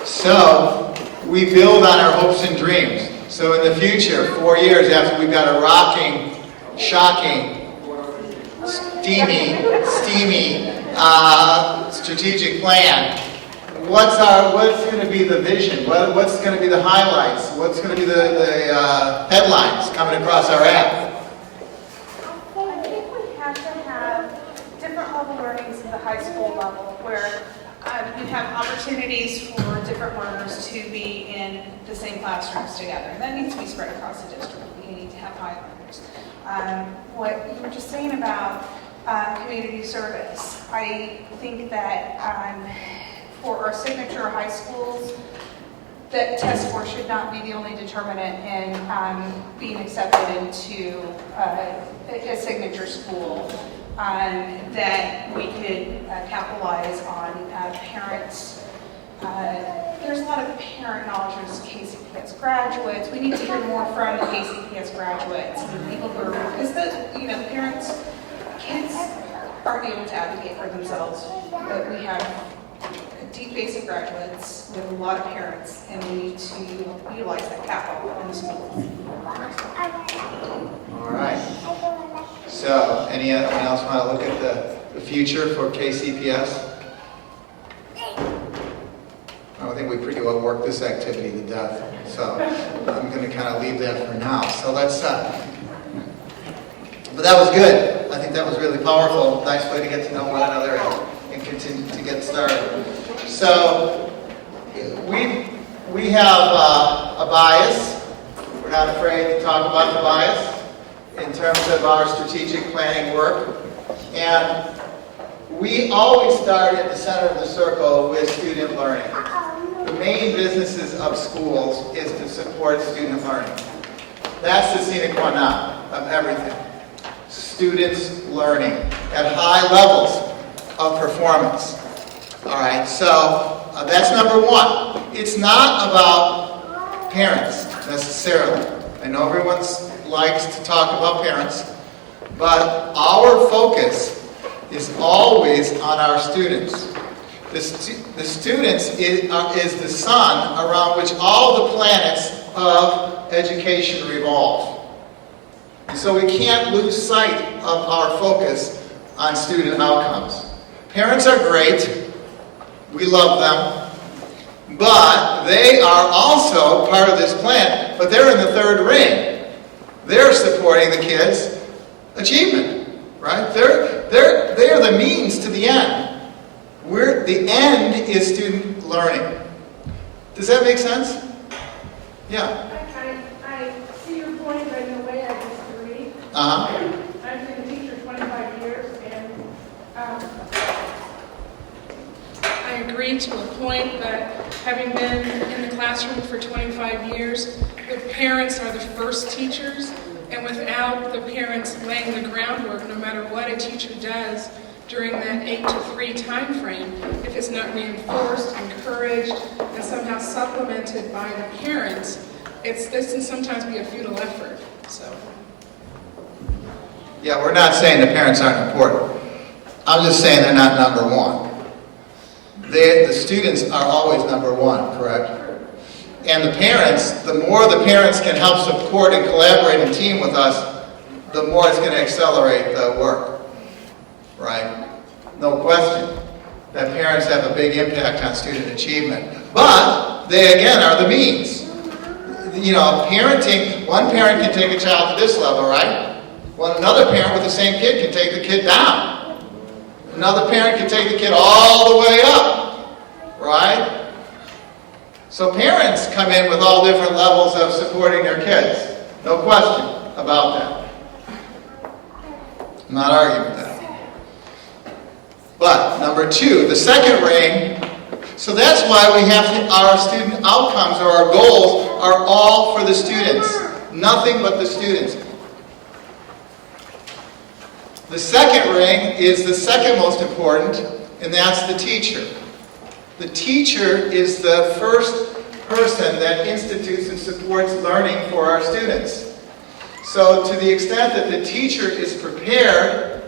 So we build on our hopes and dreams. So in the future, 4 years after we've got a rocking, shocking, steamy strategic plan, what's going to be the vision? What's going to be the highlights? What's going to be the headlines coming across our app? I think we have to have different level learnings at the high school level where you have opportunities for different learners to be in the same classrooms together. And that needs to be spread across the district. We need to have high learners. What you were just saying about community service, I think that for our signature high schools, that test scores should not be the only determinant in being accepted into a signature school. That we could capitalize on parents. There's a lot of parent knowledge as KCPS graduates. We need to hear more from the KCPS graduates, the people who are, because the parents, kids aren't able to advocate for themselves, but we have a deep base of graduates with a lot of parents, and we need to utilize that capital in the schools. All right. So, anyone else want to look at the future for KCPS? I think we pretty well worked this activity to death, so I'm going to kind of leave that for now. So let's, but that was good. I think that was really powerful. Nice way to get to know one another and continue to get started. So we have a bias. We're not afraid to talk about the bias in terms of our strategic planning work. And we always start at the center of the circle with student learning. The main businesses of schools is to support student learning. That's the sine qua non of everything. Students learning at high levels of performance. All right, so that's number one. It's not about parents necessarily. I know everyone likes to talk about parents, but our focus is always on our students. The students is the sun around which all the planets of education revolve. And so we can't lose sight of our focus on student outcomes. Parents are great. We love them. But they are also part of this plan, but they're in the third ring. They're supporting the kids' achievement, right? They are the means to the end. The end is student learning. Does that make sense? Yeah. I see your point, but in a way I disagree. I've been a teacher 25 years, and I agree to a point that having been in the classroom for 25 years, the parents are the first teachers, and without the parents laying the groundwork, no matter what a teacher does during that 8 to 3 time frame, if it's not reinforced, encouraged, and somehow supplemented by the parents, this can sometimes be a futile effort. So. Yeah, we're not saying the parents aren't important. I'm just saying they're not number one. The students are always number one, correct? And the parents, the more the parents can help support and collaborate and team with us, the more it's going to accelerate the work. Right? No question that parents have a big impact on student achievement. But they, again, are the means. Parenting, one parent can take a child to this level, right? Well, another parent with the same kid can take the kid down. Another parent can take the kid all the way up, right? So parents come in with all different levels of supporting their kids. No question about that. I'm not arguing with that. But number two, the second ring, so that's why we have our student outcomes or our goals are all for the students. Nothing but the students. The second ring is the second most important, and that's the teacher. The teacher is the first person that institutes and supports learning for our students. So to the extent that the teacher is prepared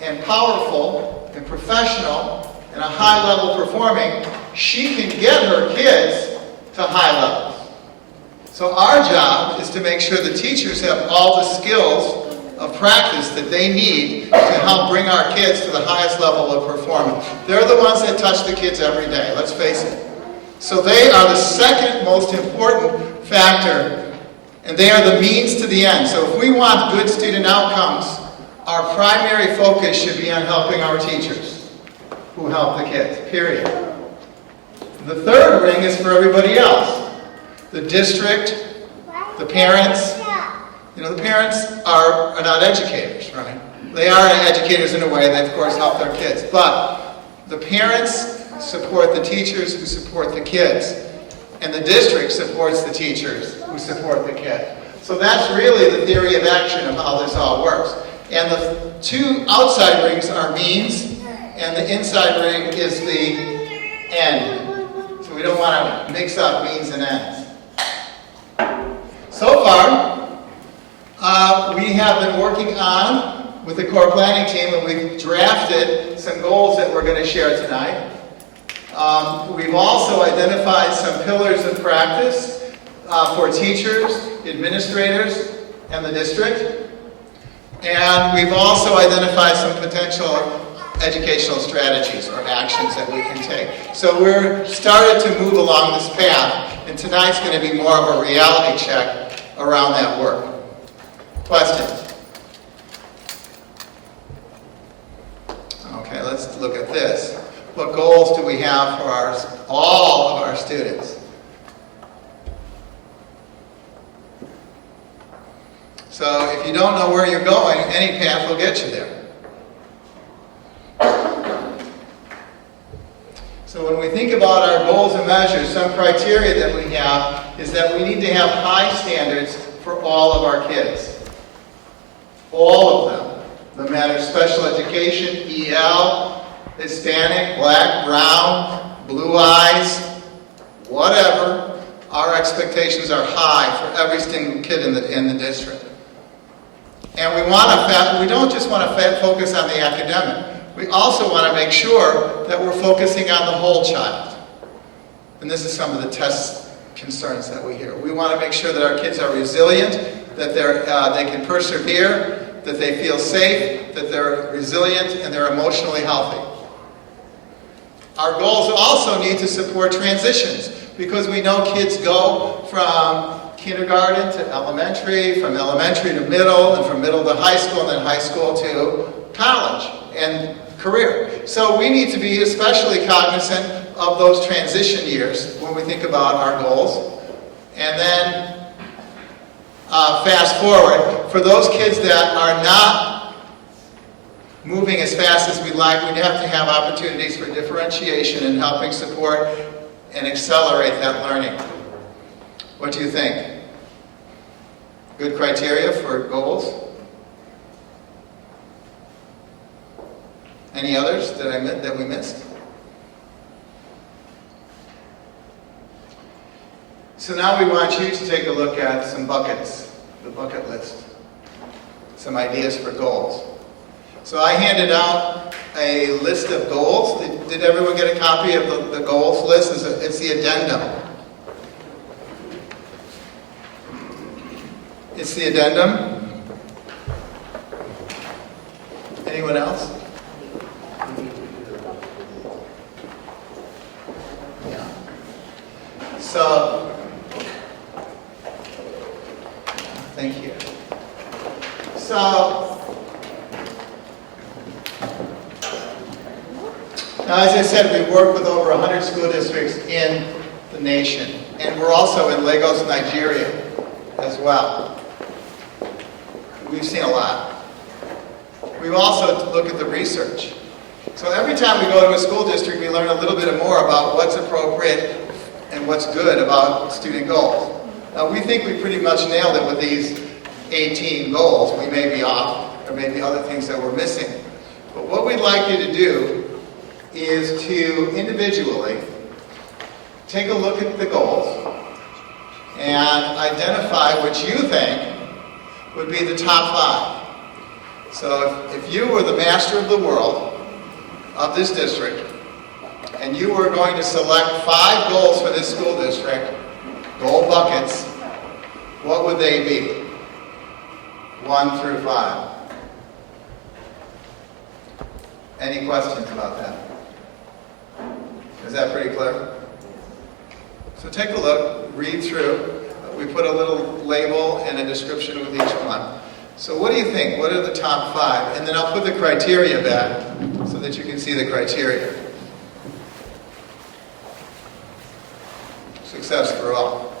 and powerful and professional and a high level performing, she can get her kids to high levels. So our job is to make sure the teachers have all the skills of practice that they need to help bring our kids to the highest level of performance. They're the ones that touch the kids every day, let's face it. So they are the second most important factor, and they are the means to the end. So if we want good student outcomes, our primary focus should be on helping our teachers who help the kids, period. The third ring is for everybody else. The district, the parents. The parents are not educators, right? They are educators in a way that, of course, help their kids. But the parents support the teachers who support the kids. and the district supports the teachers who support the kids. So that's really the theory of action of how this all works. And the two outside rings are means, and the inside ring is the end. So we don't want to mix up means and ends. So far, we have been working on, with the core planning team, and we've drafted some goals that we're going to share tonight. We've also identified some pillars of practice for teachers, administrators, and the district. And we've also identified some potential educational strategies or actions that we can take. So we're started to move along this path, and tonight's going to be more of a reality check around that work. Questions? Okay, let's look at this. What goals do we have for all of our students? So if you don't know where you're going, any path will get you there. So when we think about our goals and measures, some criteria that we have is that we need to have high standards for all of our kids. All of them. No matter special education, EL, Hispanic, black, brown, blue eyes, whatever, our expectations are high for every single kid in the district. And we don't just want to focus on the academic. We also want to make sure that we're focusing on the whole child. And this is some of the test concerns that we hear. We want to make sure that our kids are resilient, that they can persevere, that they feel safe, that they're resilient, and they're emotionally healthy. Our goals also need to support transitions, because we know kids go from kindergarten to elementary, from elementary to middle, and from middle to high school, and then high school to college and career. So we need to be especially cognizant of those transition years when we think about our goals. And then fast forward, for those kids that are not moving as fast as we'd like, we'd have to have opportunities for differentiation and helping support and accelerate that learning. What do you think? Good criteria for goals? Any others that we missed? So now we want you to take a look at some buckets, the bucket list, some ideas for goals. So I handed out a list of goals. Did everyone get a copy of the goals list? It's the addendum. It's the addendum. Anyone else? Yeah. So, thank you. So, now as I said, we work with over 100 school districts in the nation, and we're also in Lagos, Nigeria as well. We've seen a lot. We've also looked at the research. So every time we go to a school district, we learn a little bit more about what's appropriate and what's good about student goals. Now, we think we pretty much nailed it with these 18 goals. We may be off, or maybe other things that we're missing. But what we'd like you to do is to individually take a look at the goals and identify what you think would be the top 5. So if you were the master of the world of this district, and you were going to select 5 goals for this school district, goal buckets, what would they be? 1 through 5. Any questions about that? Is that pretty clear? So take a look, read through. We put a little label and a description with each one. So what do you think? What are the top 5? And then I'll put the criteria back so that you can see the criteria. Success for all.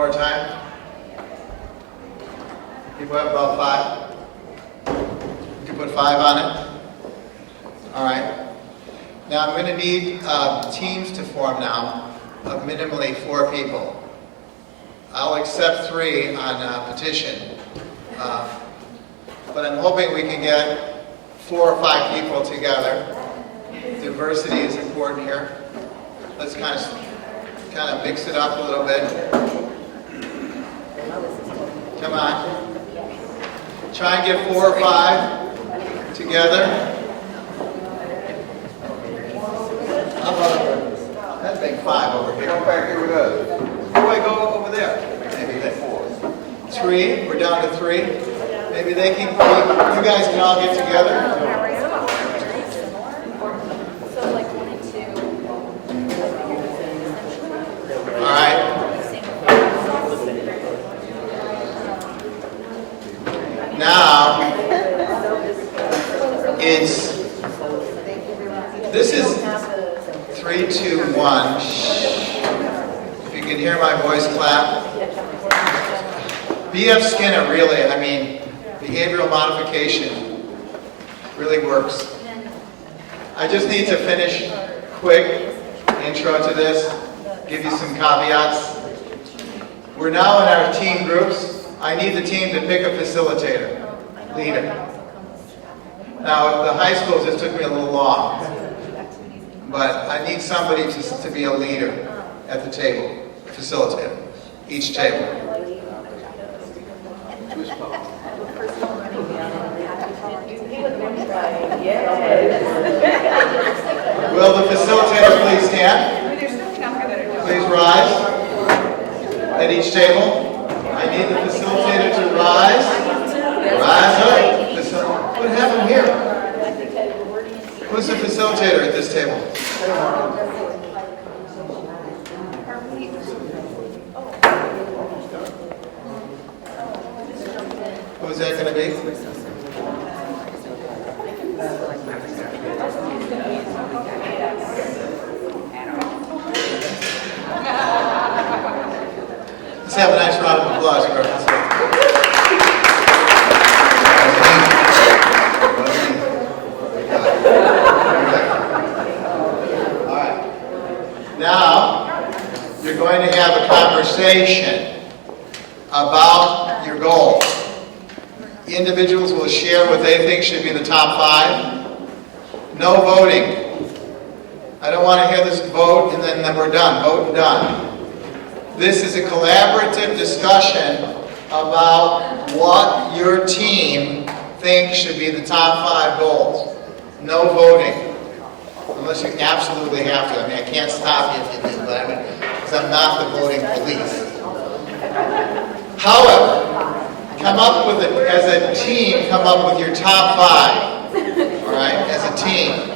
more time? People have about 5? You can put 5 on it? All right. Now I'm going to need teams to form now of minimally 4 people. I'll accept 3 on petition. But I'm hoping we can get 4 or 5 people together. Diversity is important here. Let's kind of mix it up a little bit. Come on. Try and get 4 or 5 together. How about that big 5 over here? Come back here with us. Who do I go over there? Maybe that 3. We're down to 3. Maybe they can. You guys can all get together. All right. Now, this is 3, 2, 1. If you can hear my voice clap. B.F. Skinner really, behavioral modification really works. I just need to finish quick intro to this, give you some caveats. We're now in our team groups. I need the team to pick a facilitator, leader. Now, the high schools, this took me a little long, but I need somebody to be a leader at the table, a facilitator, each table. Will the facilitator please stand? Please rise at each table. I need the facilitator to rise. Rise up. What happened here? Who's the facilitator at this table? Who's that going to be? Let's have a nice round of applause for our facilitator. All right. Now, you're going to have a conversation about your goals. The individuals will share what they think should be the top 5. No voting. I don't want to hear this vote and then we're done. Vote and done. This is a collaborative discussion about what your team thinks should be the top 5 goals. No voting. Unless you absolutely have to. I can't stop you if you do, but because I'm not the voting police. However, come up with it as a team. Come up with your top 5. All right, as a team.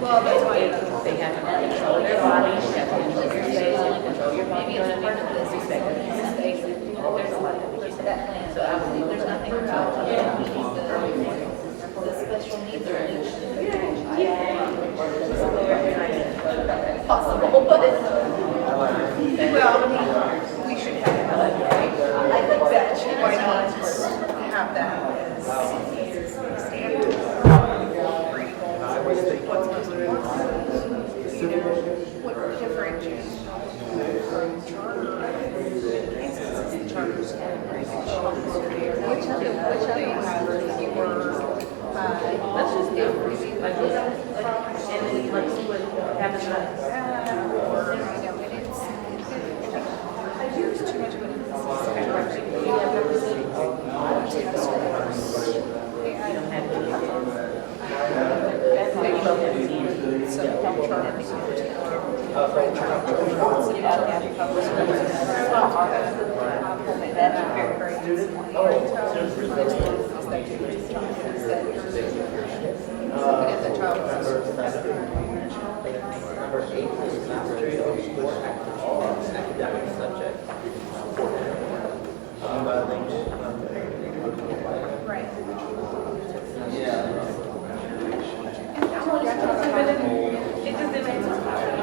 Well, that's why They have to control their body, you have to control your space, you have to control your body, you know what I mean? Respect the space, there's a lot of things. So I believe there's nothing wrong with the special needs are possible, but it's. well, we should have that. I think that should, why not have that as standard? What's considered what differentiates charters which of the you were let's just do like this and then let's what happens or it's too much of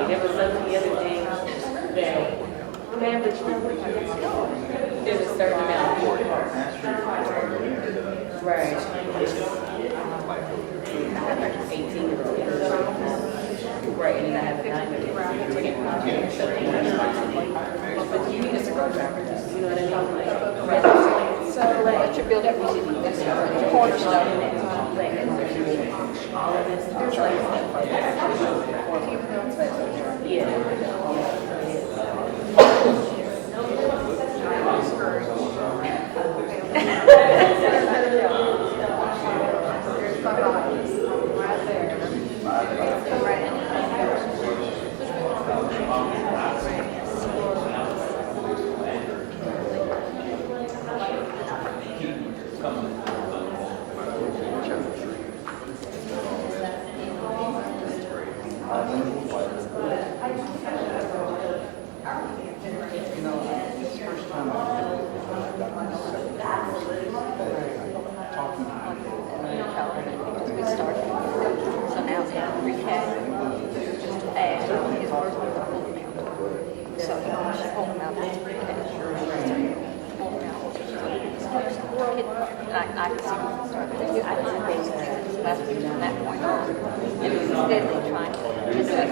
There was some the other day that, man, but there's a certain amount. Right. 18-year-old. Right, and I have 9-year-old. But you need a scrub driver, you know what I mean? So, let your build up, we should do this. Cornerstone. All of this. Yeah. I can see when we started. I can see things last week from that point on. And it was steadily trying to just like,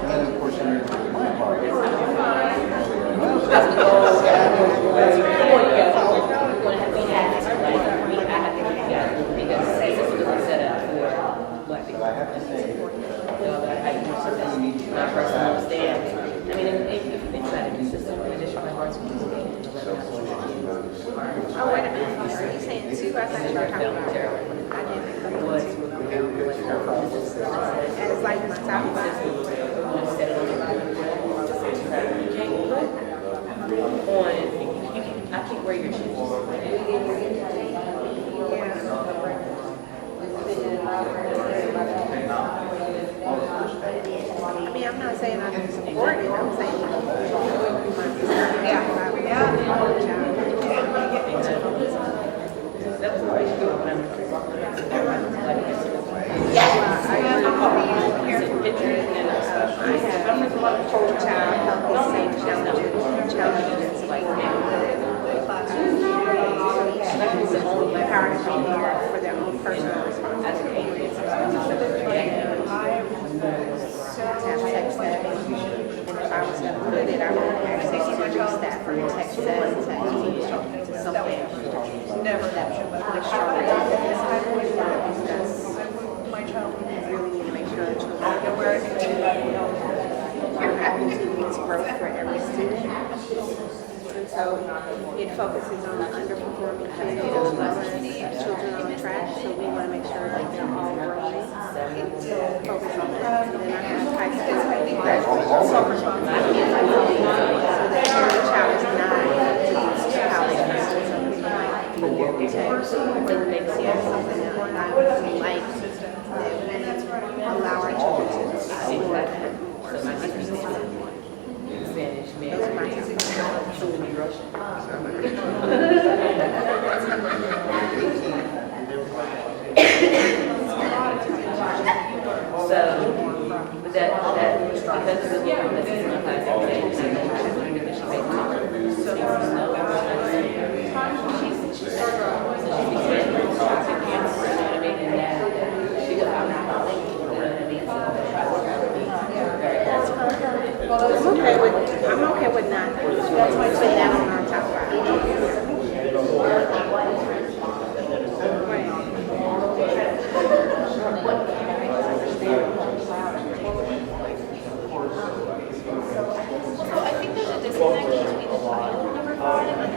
And then, of course, you're my part. that's the goal. I have to say, my personal stand. I mean, if you think about it, consistent with additional regards to Oh, wait a minute. Are you saying two? I thought you were talking about. I didn't agree with two. And it's like my top five. I can't wear your shoes. I mean, I'm not saying I don't support it. I'm saying, yeah, for their own personal responsibility. And if I was going to put it, I would actually reduce that from text that to something never that would struggle. Because my child really need to make sure that children know where your attitude means growth for every student. And so it focuses on the underperforming kids as well as children on track. So we want to make sure that they're all growing. Focus on that. And then I have high school graduates. for the next year, something that I would like to allow our children to see that. So my I'm okay with not. That's why I say that on our top. So I think there's a disconnect between the title number 5 and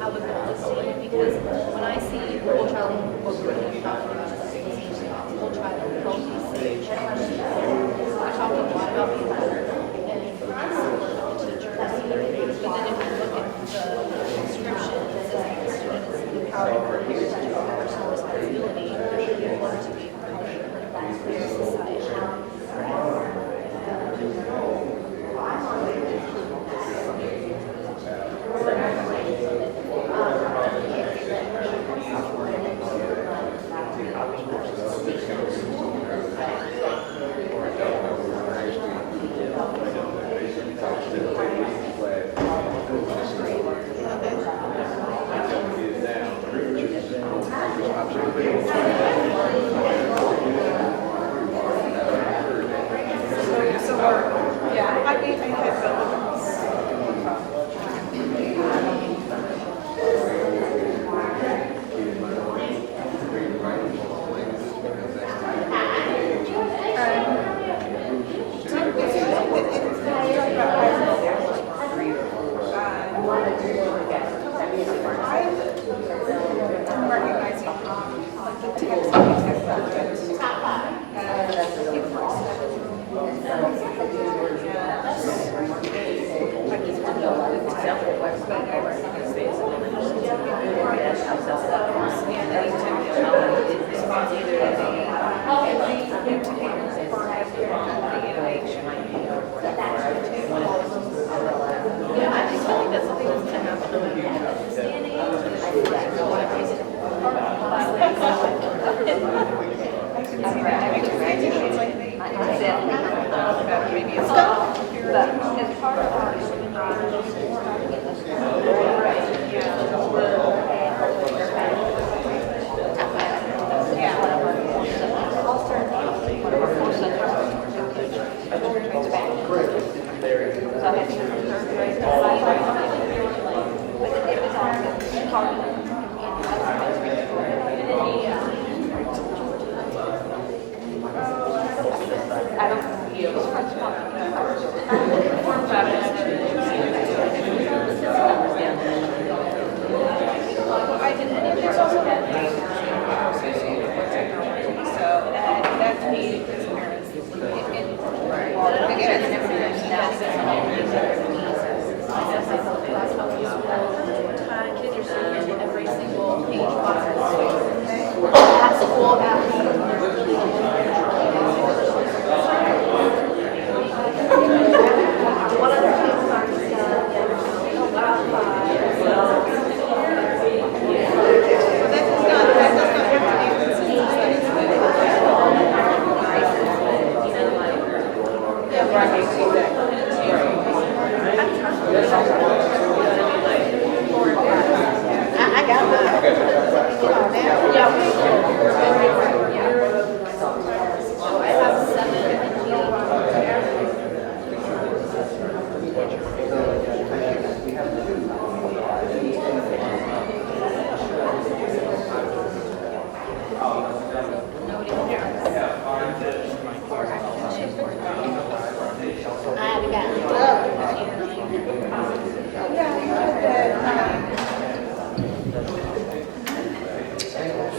how the goal is stated, because when I see whole child incorporated whole child healthy stage, we talk a lot about the environment and teachers, but then if you look at the description, it says that the student is empowered to take personal responsibility in order to be part of the society.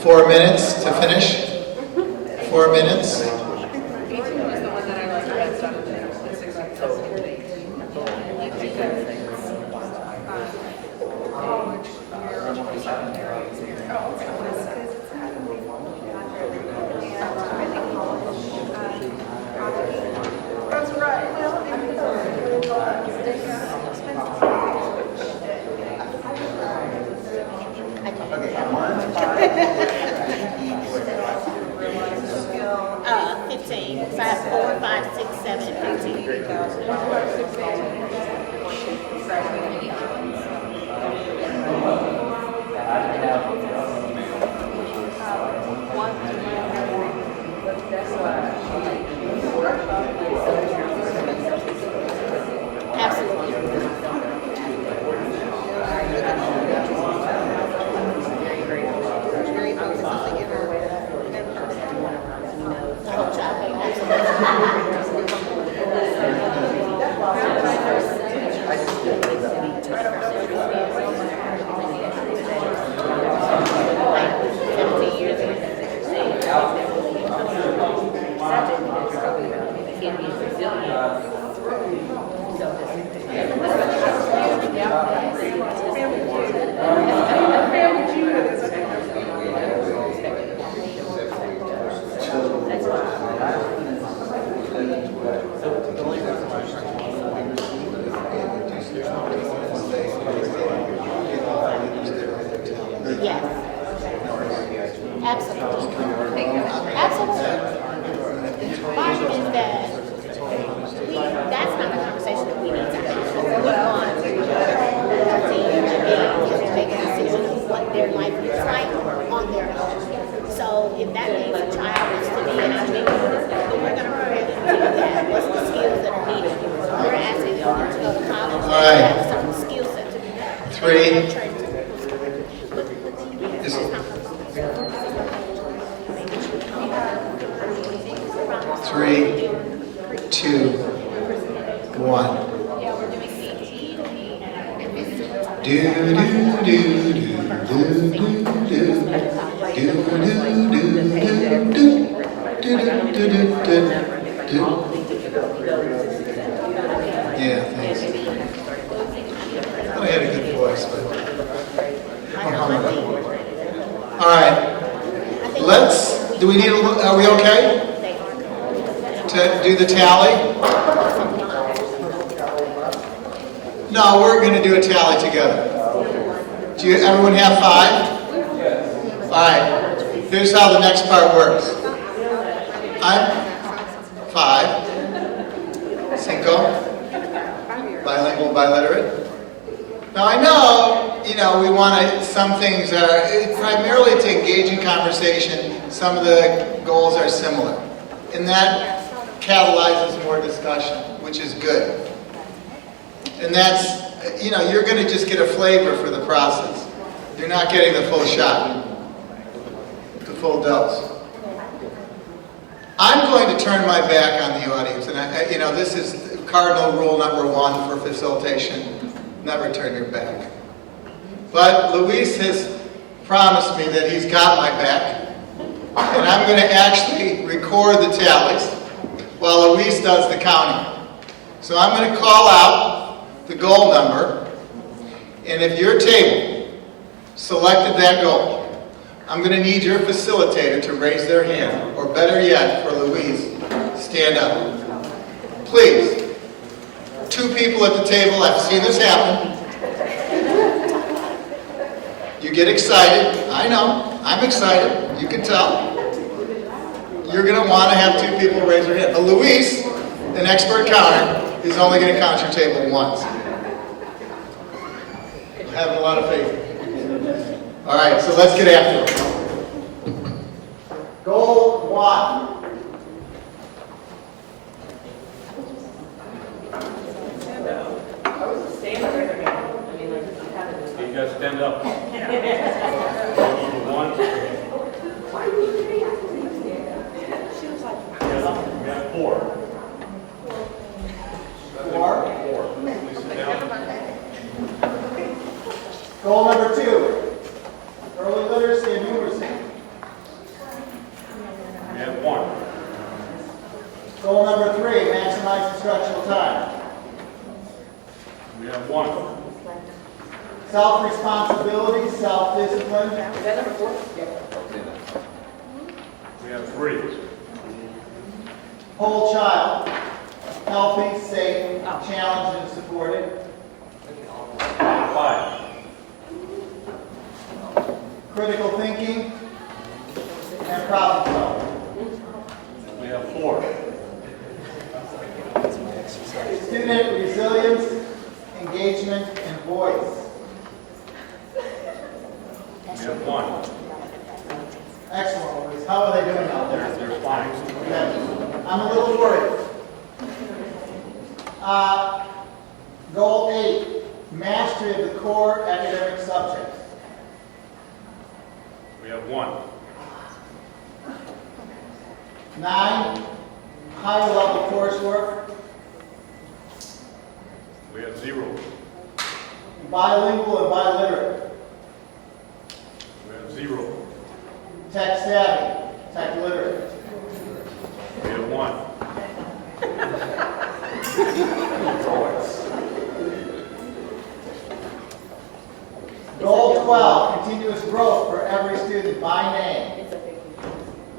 Four minutes to finish. 4 minutes. That's right. Well, 15. So I have 4, 5, 6, 7, and 15. Absolutely. Yes. Absolutely. Absolutely. Part is that that's not the conversation that we need to have. We want to make a decision of what their life looks like on their own. So if that means a child wants to be an engineer, then we're going to prepare them to do that. What's the skills that are needed? We're asking them to go to college and have some skill set to do that. 3. Three, 2, 1. Do do do do do do Yeah, thanks. I had a good voice, but all right. Do we need are we okay to do the tally? No, we're going to do a tally together. Do everyone have 5? 5. Here's how the next part works. I'm 5. Cinco. Bilingual, biliterate. Now I know, we want to, some things are, primarily to engage in conversation, some of the goals are similar. And that catalyzes more discussion, which is good. And that's, you're going to just get a flavor for the process. You're not getting the full shot, the full dose. I'm going to turn my back on the audience. And, this is cardinal rule number 1 for facilitation. Never turn your back. But Luis has promised me that he's got my back. And I'm going to actually record the tallies while Luis does the counting. So I'm going to call out the goal number. And if your table selected that goal, I'm going to need your facilitator to raise their hand, or better yet, for Luis, stand up. Please. 2 people at the table, I've seen this happen. You get excited. I know, I'm excited. You can tell. You're going to want to have 2 people raise their hand. But Luis, an expert counter, is only going to count your table once. I'm having a lot of faith. All right, so let's get after it. Goal 1. You guys stand up. 1. We have 4. 4. Please sit down. Goal number 2. Early literacy and numeracy. We have 1. Goal number 3. Maximize instructional time. We have 1. Self-responsibility, self-discipline. We have 3. Whole child, healthy, safe, challenged, and supported. We have 5. Critical thinking and problem solving. We have 4. Student resilience, engagement, and voice. We have 1. Excellent, Louise. How are they doing out there? They're fine. Okay. I'm a little worried. Goal 8, mastery of the core academic subjects. We have 1. 9, higher level coursework. We have 0. Bilingual and biliterate. We have 0. Tech savvy, tech literate. We have 1. Goal 12, continuous growth for every student by name.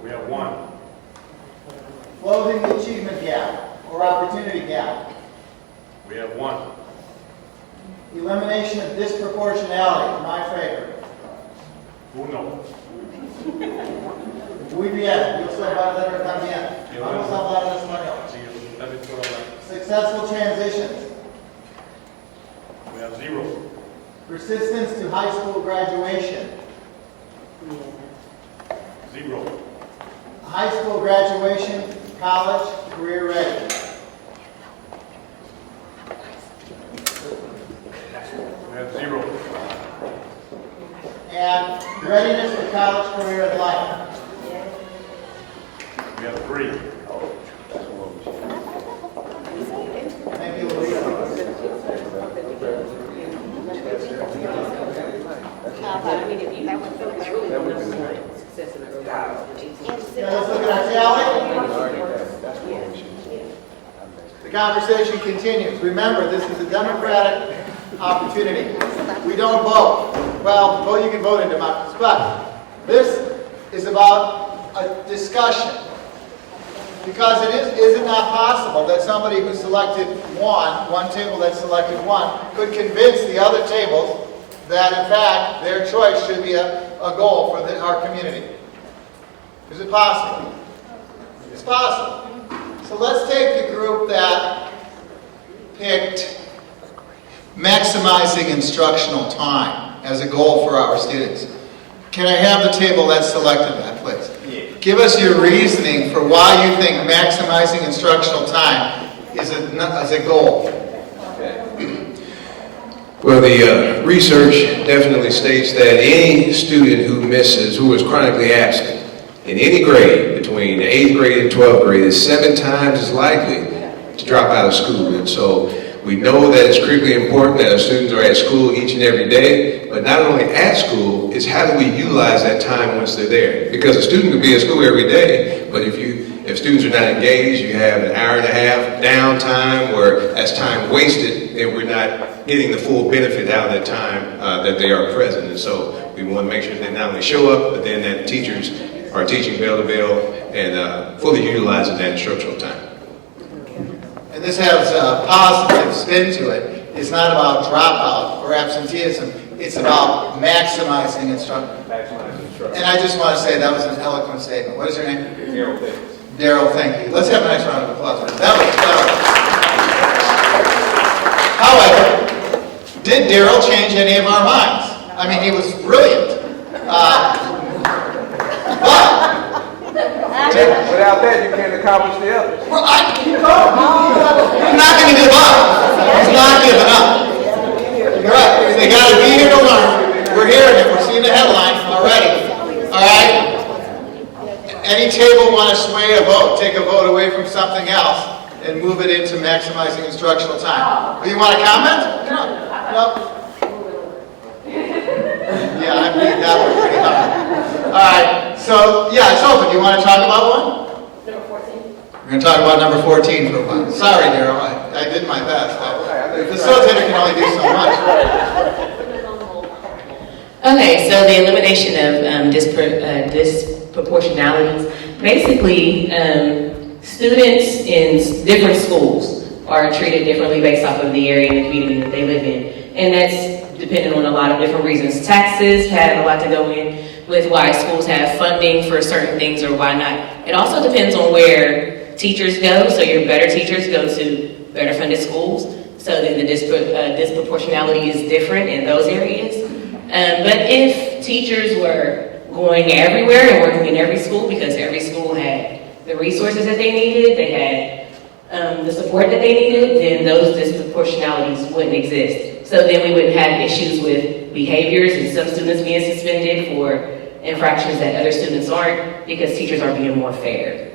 We have 1. Closing the achievement gap or opportunity gap. We have 1. Elimination of disproportionality, my favorite. Uno. Muy bien, yo soy bailador también. Vamos a hablar en español. Successful transitions. We have 0. Persistence to high school graduation. 0. High school graduation, college, career ready. We have 0. And readiness for college, career, and life. We have 3. Thank you, Louise. Yeah, let's look at our tally. The conversation continues. Remember, this is a democratic opportunity. We don't vote. Well, vote, you can vote in democracy, but this is about a discussion. Because is it not possible that somebody who selected one table that selected 1, could convince the other tables that, in fact, their choice should be a goal for our community? Is it possible? It's possible. So let's take the group that picked maximizing instructional time as a goal for our students. Can I have the table that selected that, please? Give us your reasoning for why you think maximizing instructional time is a goal. Well, the research definitely states that any student who is chronically absent in any grade between the 8th grade and 12th grade is 7 times as likely to drop out of school. And so we know that it's critically important that our students are at school each and every day, but not only at school, it's how do we utilize that time once they're there. Because a student can be at school every day, but if students are not engaged, you have an hour and a half downtime where that's time wasted, and we're not getting the full benefit out of that time that they are present. And so we want to make sure they not only show up, but then that teachers are teaching bell to bell and fully utilizing that instructional time. And this has a positive spin to it. It's not about dropout or absenteeism. It's about maximizing instruction. And I just want to say that was an eloquent statement. What is your name? Daryl, thanks. Daryl, thank you. Let's have a nice round of applause. However, did Daryl change any of our minds? I mean, he was brilliant. Without that, you can't accomplish the others. Well, he's not going to give up. He's not giving up. You're right. They got to be here to learn. We're hearing it. We're seeing the headline already. All right? Any table want to sway a vote, take a vote away from something else, and move it into maximizing instructional time? Do you want to comment? No. Yeah, I beat that one pretty hard. All right. So, yeah, it's open. Do you want to talk about one? Number 14. We're going to talk about number 14 for a while. Sorry, Daryl. I did my best. The facilitator can only do so much. Okay, so the elimination of disproportionalities, basically, students in different schools are treated differently based off of the area and the community that they live in. And that's dependent on a lot of different reasons. Taxes have a lot to go in with why schools have funding for certain things or why not. It also depends on where teachers go. So your better teachers go to better funded schools. So then the disproportionality is different in those areas. But if teachers were going everywhere and working in every school because every school had the resources that they needed, they had the support that they needed, then those disproportionalities wouldn't exist. So then we wouldn't have issues with behaviors and some students being suspended for infractions that other students aren't because teachers are being more fair.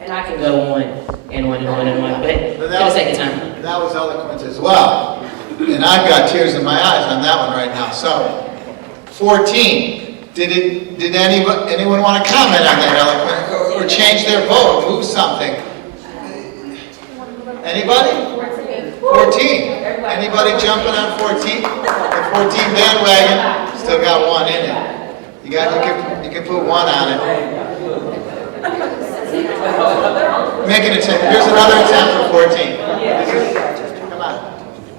And I can go on and on and on and on, but for the sake of time. That was eloquent as well. And I've got tears in my eyes on that one right now. So, 14. Did anyone want to comment on that eloquent or change their vote, move something? Anybody? 14. Anybody jumping on 14? The 14 bandwagon still got one in it. You can put one on it. Make an attempt. Here's another attempt for 14. Come on.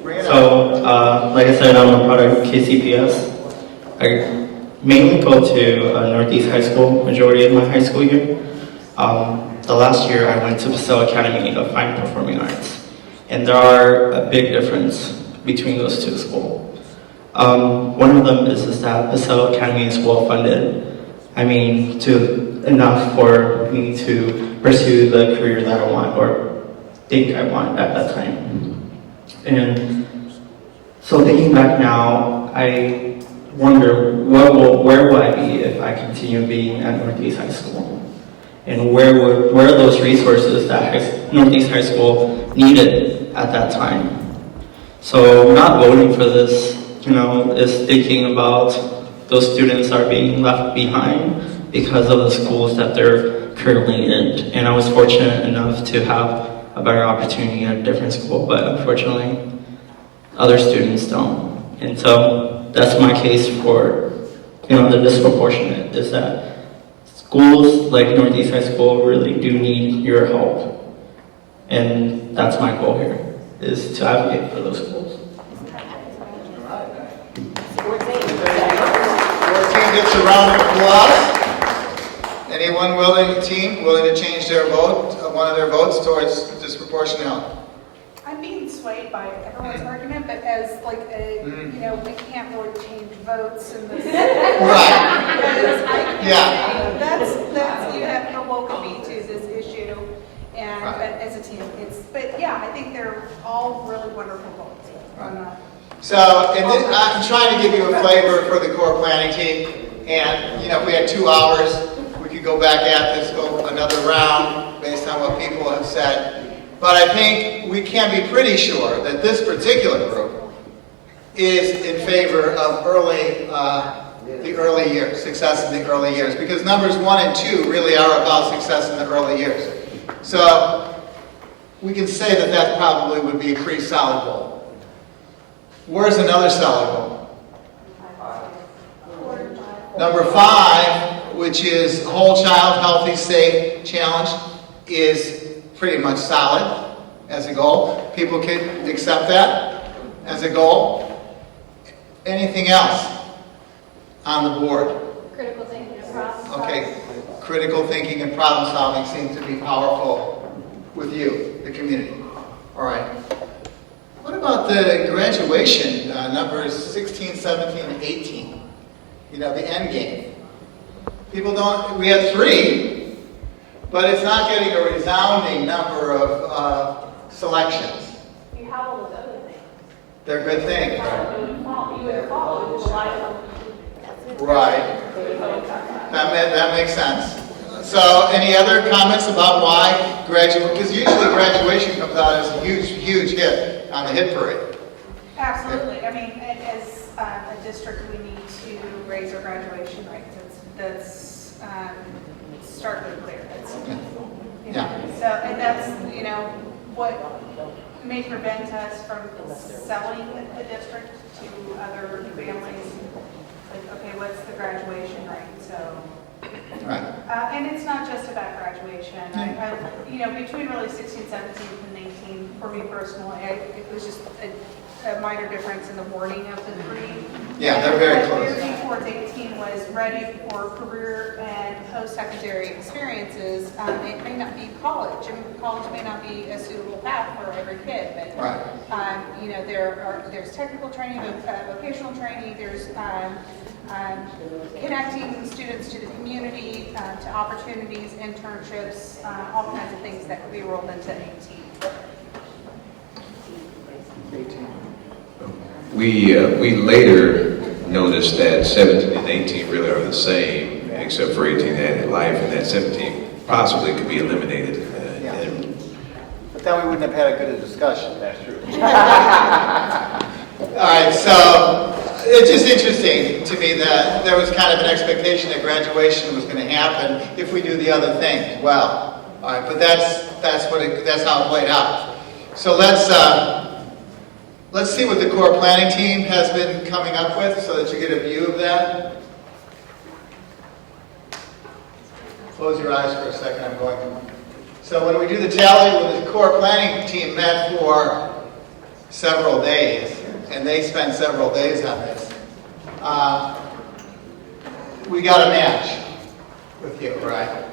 Bring it up. So, like I said, I'm a product of KCPS. I mainly go to Northeast High School, majority of my high school year. The last year I went to Paseo Academy of Fine Performing Arts. And there are a big difference between those two schools. One of them is that Paseo Academy is well funded. I mean, enough for me to pursue the career that I want or think I want at that time. And so thinking back now, I wonder where will I be if I continue being at Northeast High School? And where are those resources that Northeast High School needed at that time? So not voting for this, is thinking about those students are being left behind because of the schools that they're currently in. And I was fortunate enough to have a better opportunity at a different school, but unfortunately, other students don't. And so that's my case for, the disproportionate, is that schools like Northeast High School really do need your help. And that's my goal here, is to advocate for those schools. 14 gets a round of applause. Anyone willing to change their vote, one of their votes towards disproportionality? I'm being swayed by everyone's argument, but as like we can't really change votes in this. Right. Yeah. That's you have awoken me to this issue, and but as a team, but yeah, I think they're all really wonderful votes. So, I'm trying to give you a flavor for the core planning team, and if we had 2 hours, we could go back at this, go another round based on what people have said. But I think we can be pretty sure that this particular group is in favor of the early years, success in the early years, because numbers 1 and 2 really are about success in the early years. So we can say that probably would be a pretty solid goal. Where's another solid goal? Number 5, which is whole child healthy, safe challenge, is pretty much solid as a goal. People can accept that as a goal. Anything else on the board? Critical thinking and problem solving. Okay, critical thinking and problem solving seem to be powerful with you, the community. All right. What about the graduation, numbers 16, 17, and 18? The end game. We had 3, but it's not getting a resounding number of selections. You have all those other things. They're good things. You would follow the life. Right. That makes sense. So, any other comments about why graduation? Because usually graduation comes out as a huge, huge hit on the hit parade. Absolutely. I mean, as a district, we need to raise our graduation rates. That's starkly clear. Yeah. So, and that's what may prevent us from selling the district to other families. Like, okay, what's the graduation rate? So, Right. and it's not just about graduation. Between really 16, 17, and 18, for me personally, it was just a minor difference in the wording of the three. Yeah, they're very What close. we're moving towards 18 was ready for career and post-secondary experiences. It may not be college. I mean, college may not be a suitable path for every kid, but Right. There's technical training, vocational training. There's connecting students to the community, to opportunities, internships, all kinds of things that could be rolled into 18. We later noticed that 17 and 18 really are the same, except for 18 added life, and that 17 possibly could be eliminated. But then we wouldn't have had a good discussion. That's true. All right, so it's just interesting to me that there was kind of an expectation that graduation was going to happen if we do the other things well. All right, but that's how it played out. So let's see what the core planning team has been coming up with, so that you get a view of that. Close your eyes for a second. I'm going to. So when we do the tally, when the core planning team met for several days, and they spent several days on this, we got a match with you, right?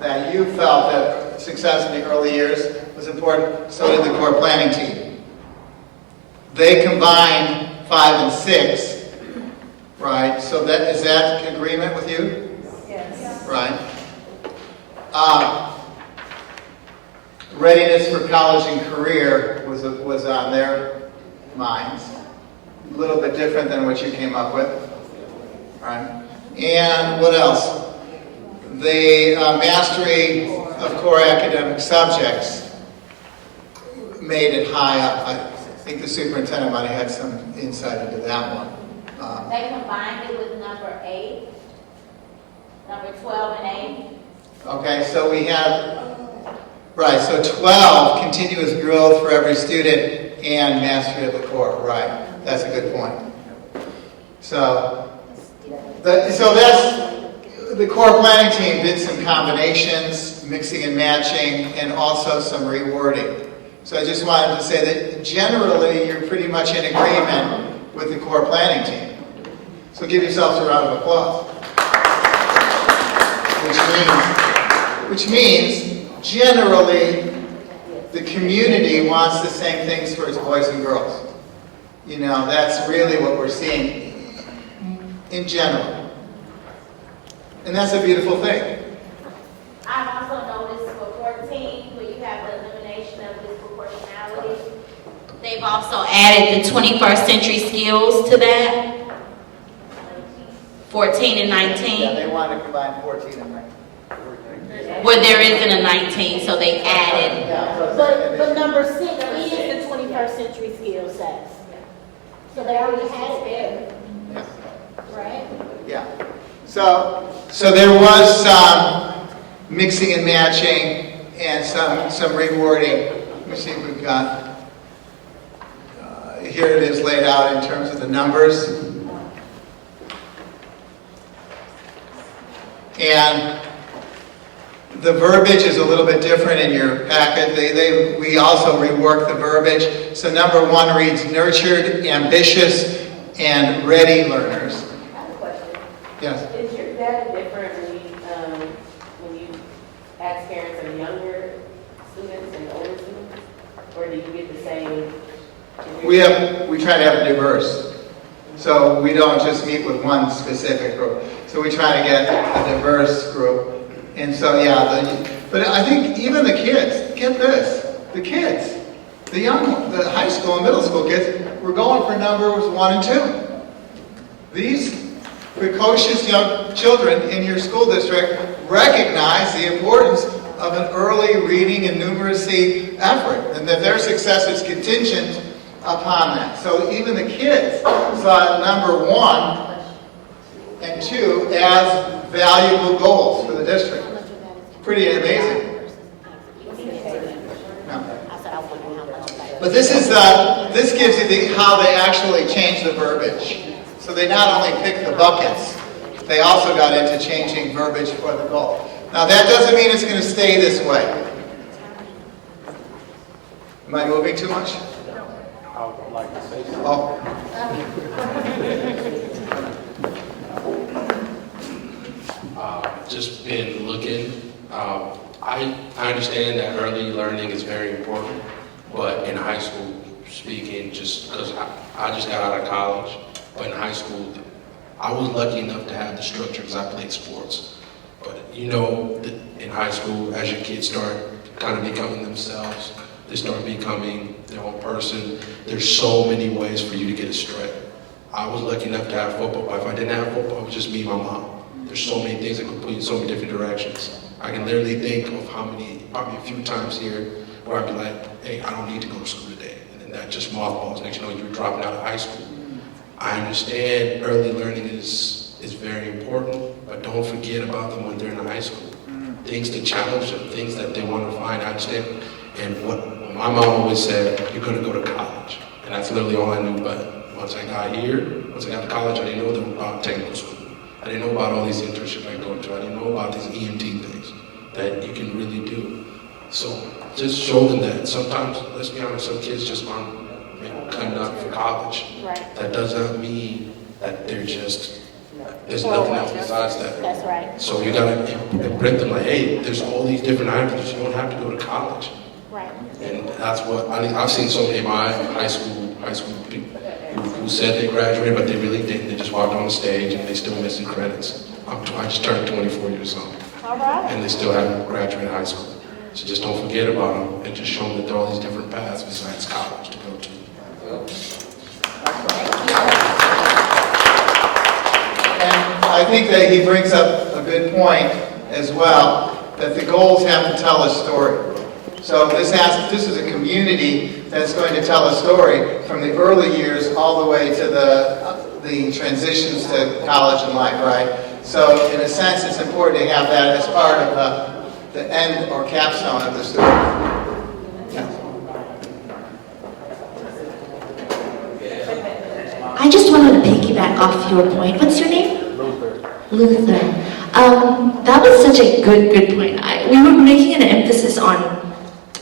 That you felt that success in the early years was important, so did the core planning team. They combined 5 and 6, right? So is that agreement with you? Yes. Right. Readiness for college and career was on their minds. A little bit different than what you came up with. Right. And what else? The mastery of core academic subjects made it high up. I think the superintendent might have had some insight into that one. They combined it with number 8, number 12 and 8. Okay, so we have, right, so 12, continuous growth for every student and mastery of the core, right. That's a good point. So that's, the core planning team did some combinations, mixing and matching, and also some rewording. So I just wanted to say that generally you're pretty much in agreement with the core planning team. So give yourselves a round of applause. Which means generally the community wants the same things for its boys and girls. That's really what we're seeing in general. And that's a beautiful thing. I've also noticed for 14, where you have the elimination of disproportionality, they've also added the 21st century skills to that. 14 and 19. Yeah, they want to combine 14 and 19. Where there isn't a 19, so they added. But number 6 is the 21st century skill sets. So they already had it there. Right? Yeah. So there was some mixing and matching and some rewarding. Let me see if we've got. Here it is laid out in terms of the numbers. And the verbiage is a little bit different in your packet. We also reworked the verbiage. So number 1 reads nurtured, ambitious, and ready learners. I have a question. Yes. Is your data different when you ask parents of younger students and older students? Or do you get the same? We try to have it diverse. So we don't just meet with one specific group. So we try to get a diverse group. And so, but I think even the kids, get this, the kids, the high school and middle school kids, we're going for numbers 1 and 2. These precocious young children in your school district recognize the importance of an early reading and numeracy effort, and that their success is contingent upon that. So even the kids saw number 1 and 2 as valuable goals for the district. Pretty amazing. I said I wonder how much of that But this gives you how they actually change the verbiage. So they not only picked the buckets, they also got into changing verbiage for the goal. Now that doesn't mean it's going to stay this way. Am I moving too much? I would like to say something. Oh. Just been looking. I understand that early learning is very important, but in high school, speaking, just because I just got out of college, but in high school, I was lucky enough to have the structure because I played sports. But you know, in high school, as your kids start kind of becoming themselves, they start becoming their own person. There's so many ways for you to get astray. I was lucky enough to have football, but if I didn't have football, it was just me and my mom. There's so many things that could put you in so many different directions. I can literally think of probably a few times here where I'd be like, hey, I don't need to go to school today. And then that just mothballs. Next you know, you're dropping out of high school. I understand early learning is very important, but don't forget about them when they're in high school. Things to challenge them, things that they want to find. I understand. And what my mom always said, you're going to go to college. And that's literally all I knew. But once I got to college, I didn't know them about technical school. I didn't know about all these internships I go to. I didn't know about these EMT things that you can really do. So just show them that. Sometimes, let's be honest, some kids just aren't cutting up for college. Right. That does not mean that there's nothing else besides that. That's right. So you gotta imprint them like, hey, there's all these different avenues. You don't have to go to college. Right. And that's what I've seen so many of my high school people who said they graduated, but they really didn't. They just walked on the stage and they still missing credits. I just turned 24 years old. All right. And they still haven't graduated high school. So just don't forget about them and just show them that there are all these different paths besides college to go to. And I think that he brings up a good point as well, that the goals have to tell a story. So this is a community that's going to tell a story from the early years all the way to the transitions to college and life, right? So in a sense, it's important to have that as part of the end or capstone of the story. Yeah. I just wanted to piggyback off your point. What's your name? Luther. That was such a good point. We were making an emphasis on,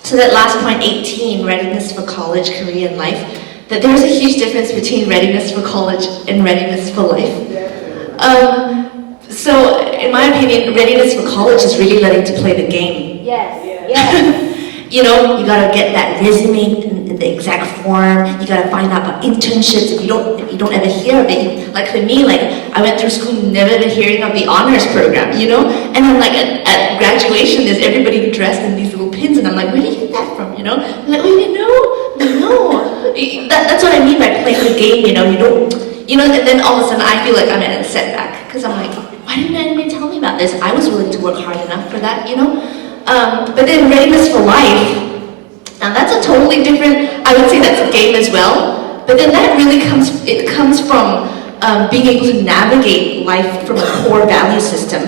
so that last point, 18, readiness for college, career, and life, that there's a huge difference between readiness for college and readiness for life. So, in my opinion, readiness for college is really learning to play the game. Yes. Yes. You know, you gotta get that resume in the exact form. You gotta find out about internships. If you don't ever hear of it, like for me, like I went through school never ever hearing of the honors program, you know. And then like at graduation, there's everybody dressed in these little pins, and I'm like, where do you get that from? You know? I'm like, oh, you didn't know? No. That's what I mean by playing the game. You know, you don't. You know, and then all of a sudden I feel like I'm at a setback because I'm like, why didn't anybody tell me about this? I was willing to work hard enough for that, you know. But then readiness for life, now that's a totally different, I would say that's a game as well, but then that really comes from being able to navigate life from a core value system.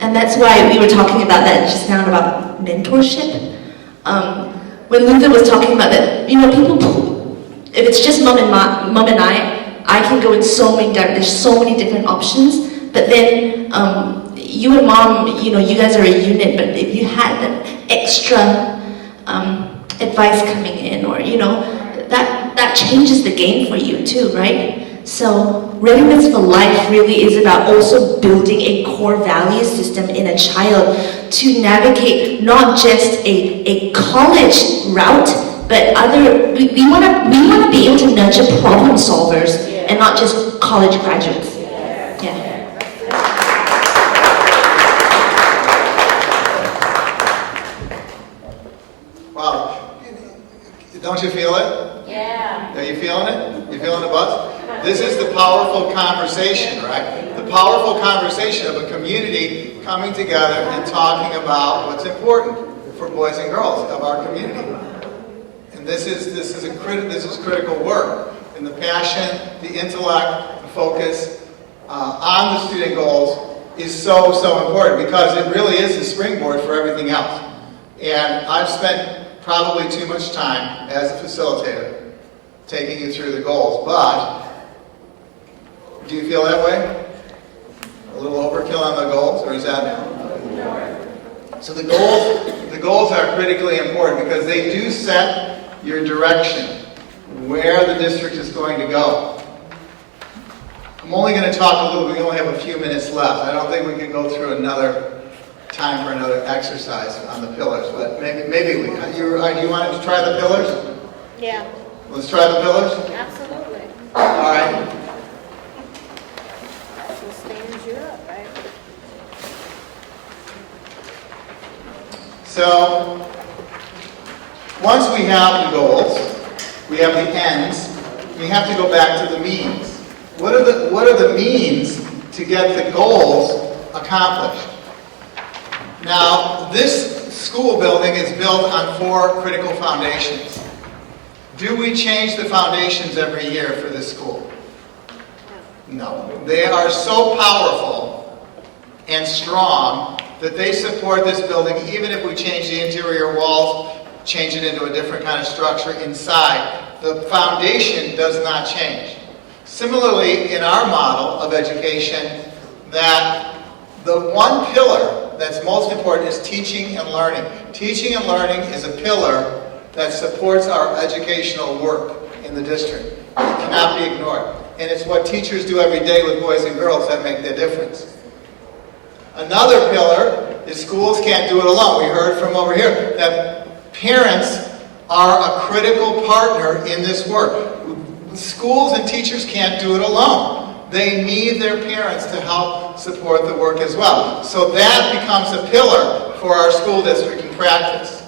And that's why we were talking about that just now about mentorship. When Luther was talking about that, you know, people, if it's just mom and I can go in so many different, there's so many different options, but then you and mom, you know, you guys are a unit, but if you had that extra advice coming in, or, you know, that changes the game for you too, right? So readiness for life really is about also building a core value system in a child to navigate not just a college route, but we want to be able to nurture problem solvers and not just college graduates. Yeah. Wow. Don't you feel it? Yeah. Are you feeling it? You feeling the buzz? This is the powerful conversation, right? The powerful conversation of a community coming together and talking about what's important for boys and girls of our community. And this is critical work. And the passion, the intellect, the focus on the student goals is so important, because it really is the springboard for everything else. And I've spent probably too much time as a facilitator taking you through the goals, but do you feel that way? A little overkill on the goals, or is that? So the goals are critically important because they do set your direction, where the district is going to go. I'm only going to talk a little, we only have a few minutes left. I don't think we can go through another time for another exercise on the pillars, but maybe we, you want to try the pillars? Yeah. Let's try the pillars? Absolutely. All right. That's what stands you up, right? So, once we have the goals, we have the ends, we have to go back to the means. What are the means to get the goals accomplished? Now, this school building is built on 4 critical foundations. Do we change the foundations every year for this school? No. They are so powerful and strong that they support this building even if we change the interior walls, change it into a different kind of structure inside. The foundation does not change. Similarly, in our model of education, that the one pillar that's most important is teaching and learning. Teaching and learning is a pillar that supports our educational work in the district. It cannot be ignored. And it's what teachers do every day with boys and girls that make the difference. Another pillar is schools can't do it alone. We heard from over here that parents are a critical partner in this work. Schools and teachers can't do it alone. They need their parents to help support the work as well. So that becomes a pillar for our school district in practice.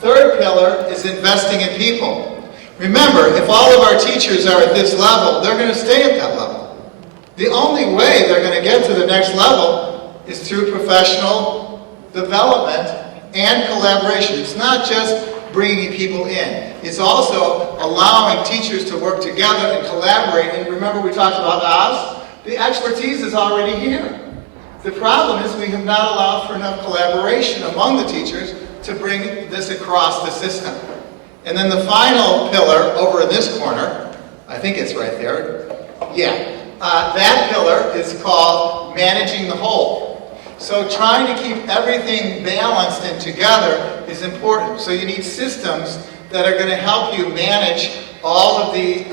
Third pillar is investing in people. Remember, if all of our teachers are at this level, they're going to stay at that level. The only way they're going to get to the next level is through professional development and collaboration. It's not just bringing people in. It's also allowing teachers to work together and collaborate. And remember we talked about Oz? The expertise is already here. The problem is we have not allowed for enough collaboration among the teachers to bring this across the system. And then the final pillar over in this corner, I think it's right there. Yeah. That pillar is called managing the whole. So trying to keep everything balanced and together is important. So you need systems that are going to help you manage all of the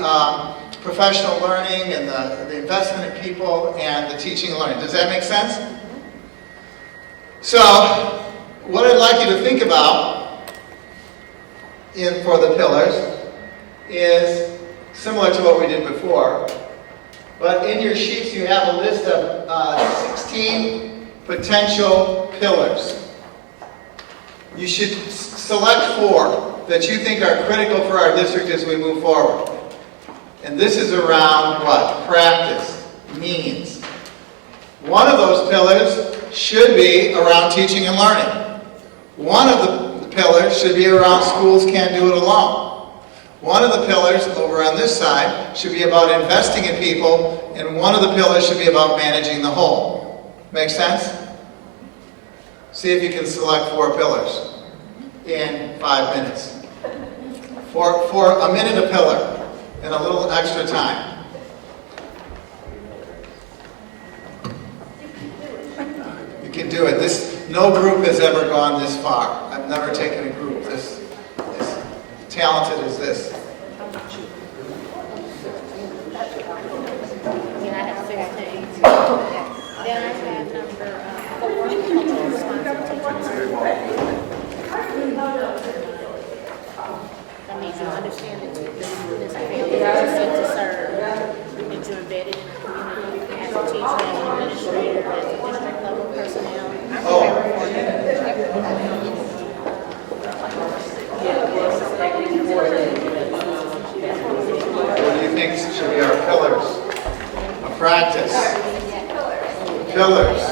professional learning and the investment in people and the teaching and learning. Does that make sense? So what I'd like you to think about for the pillars is similar to what we did before. But in your sheets you have a list of 16 potential pillars. You should select 4 that you think are critical for our district as we move forward. And this is around what? Practice, means. One of those pillars should be around teaching and learning. One of the pillars should be around schools can't do it alone. One of the pillars over on this side should be about investing in people, and one of the pillars should be about managing the whole. Make sense? See if you can select 4 pillars in 5 minutes. For a minute a pillar and a little extra time. You can do it. No group has ever gone this far. I've never taken a group this talented as this. Yeah, I have 16. Then I have number 4, cultural responsibility. That means you understand that this family that you seek to serve, that you're embedded in the community as a teacher, as an administrator, as a district level personnel. I'm preparing for you. What do you think should be our pillars of practice? Pillars.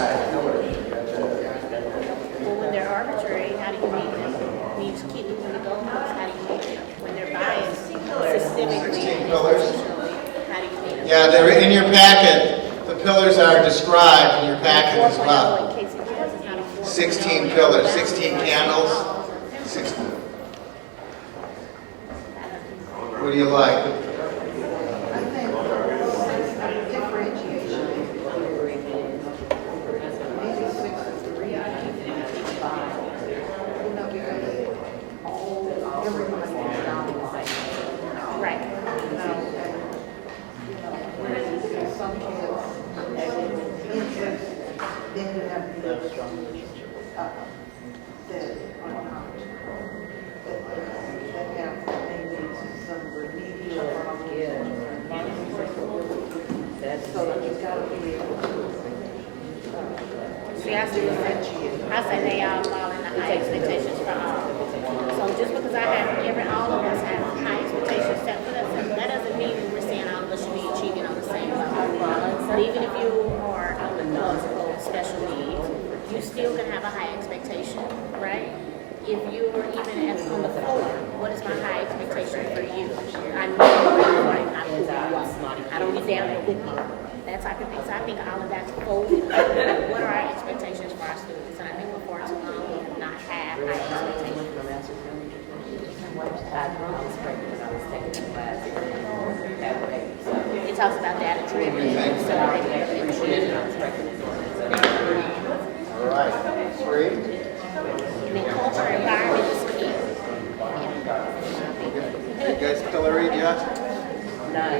Well, when they're arbitrary, how do you meet them? When you keep them in the goalposts, how do you meet them? When they're biased, systemically, 16 pillars. how do you meet them? Yeah, they're in your packet. The pillars are described in your packet as well. 16 pillars, 16 candles. 16. What do you like? I think differentiation. Maybe 6 to 3. You know, because everyone is down the same. Right. You know, and some kids interest, then you have the that are that have maybe some remedial so it's got to be able to See, I say they all fall in the high expectations for all. So just because I have all of us have high expectations set for us, that doesn't mean we're saying all of us should be achieving on the same level. So even if you are on the multiple special needs, you still can have a high expectation, right? If you're even on the floor, what is my high expectation for you? I know like I don't get down there with you. That type of thing. So I think all of that's folded. What are our expectations for our students? And I think before too long we have not had high expectations. It talks about data driven. All right. 3. And then culture and environment is key. You guys still read yet?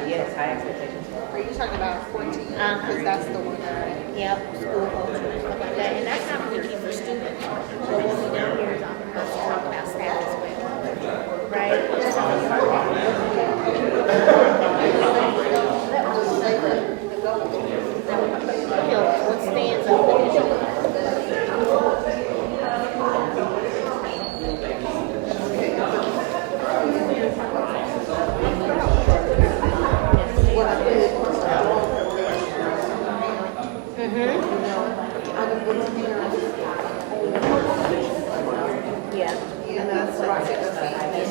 Yes, high expectations. Are you talking about 14? Because that's the one that. Yep, school culture and stuff like that. And that's not really key for students. But what we do here is also talk about staff as well. Right? What stands up? Yeah. And that's right.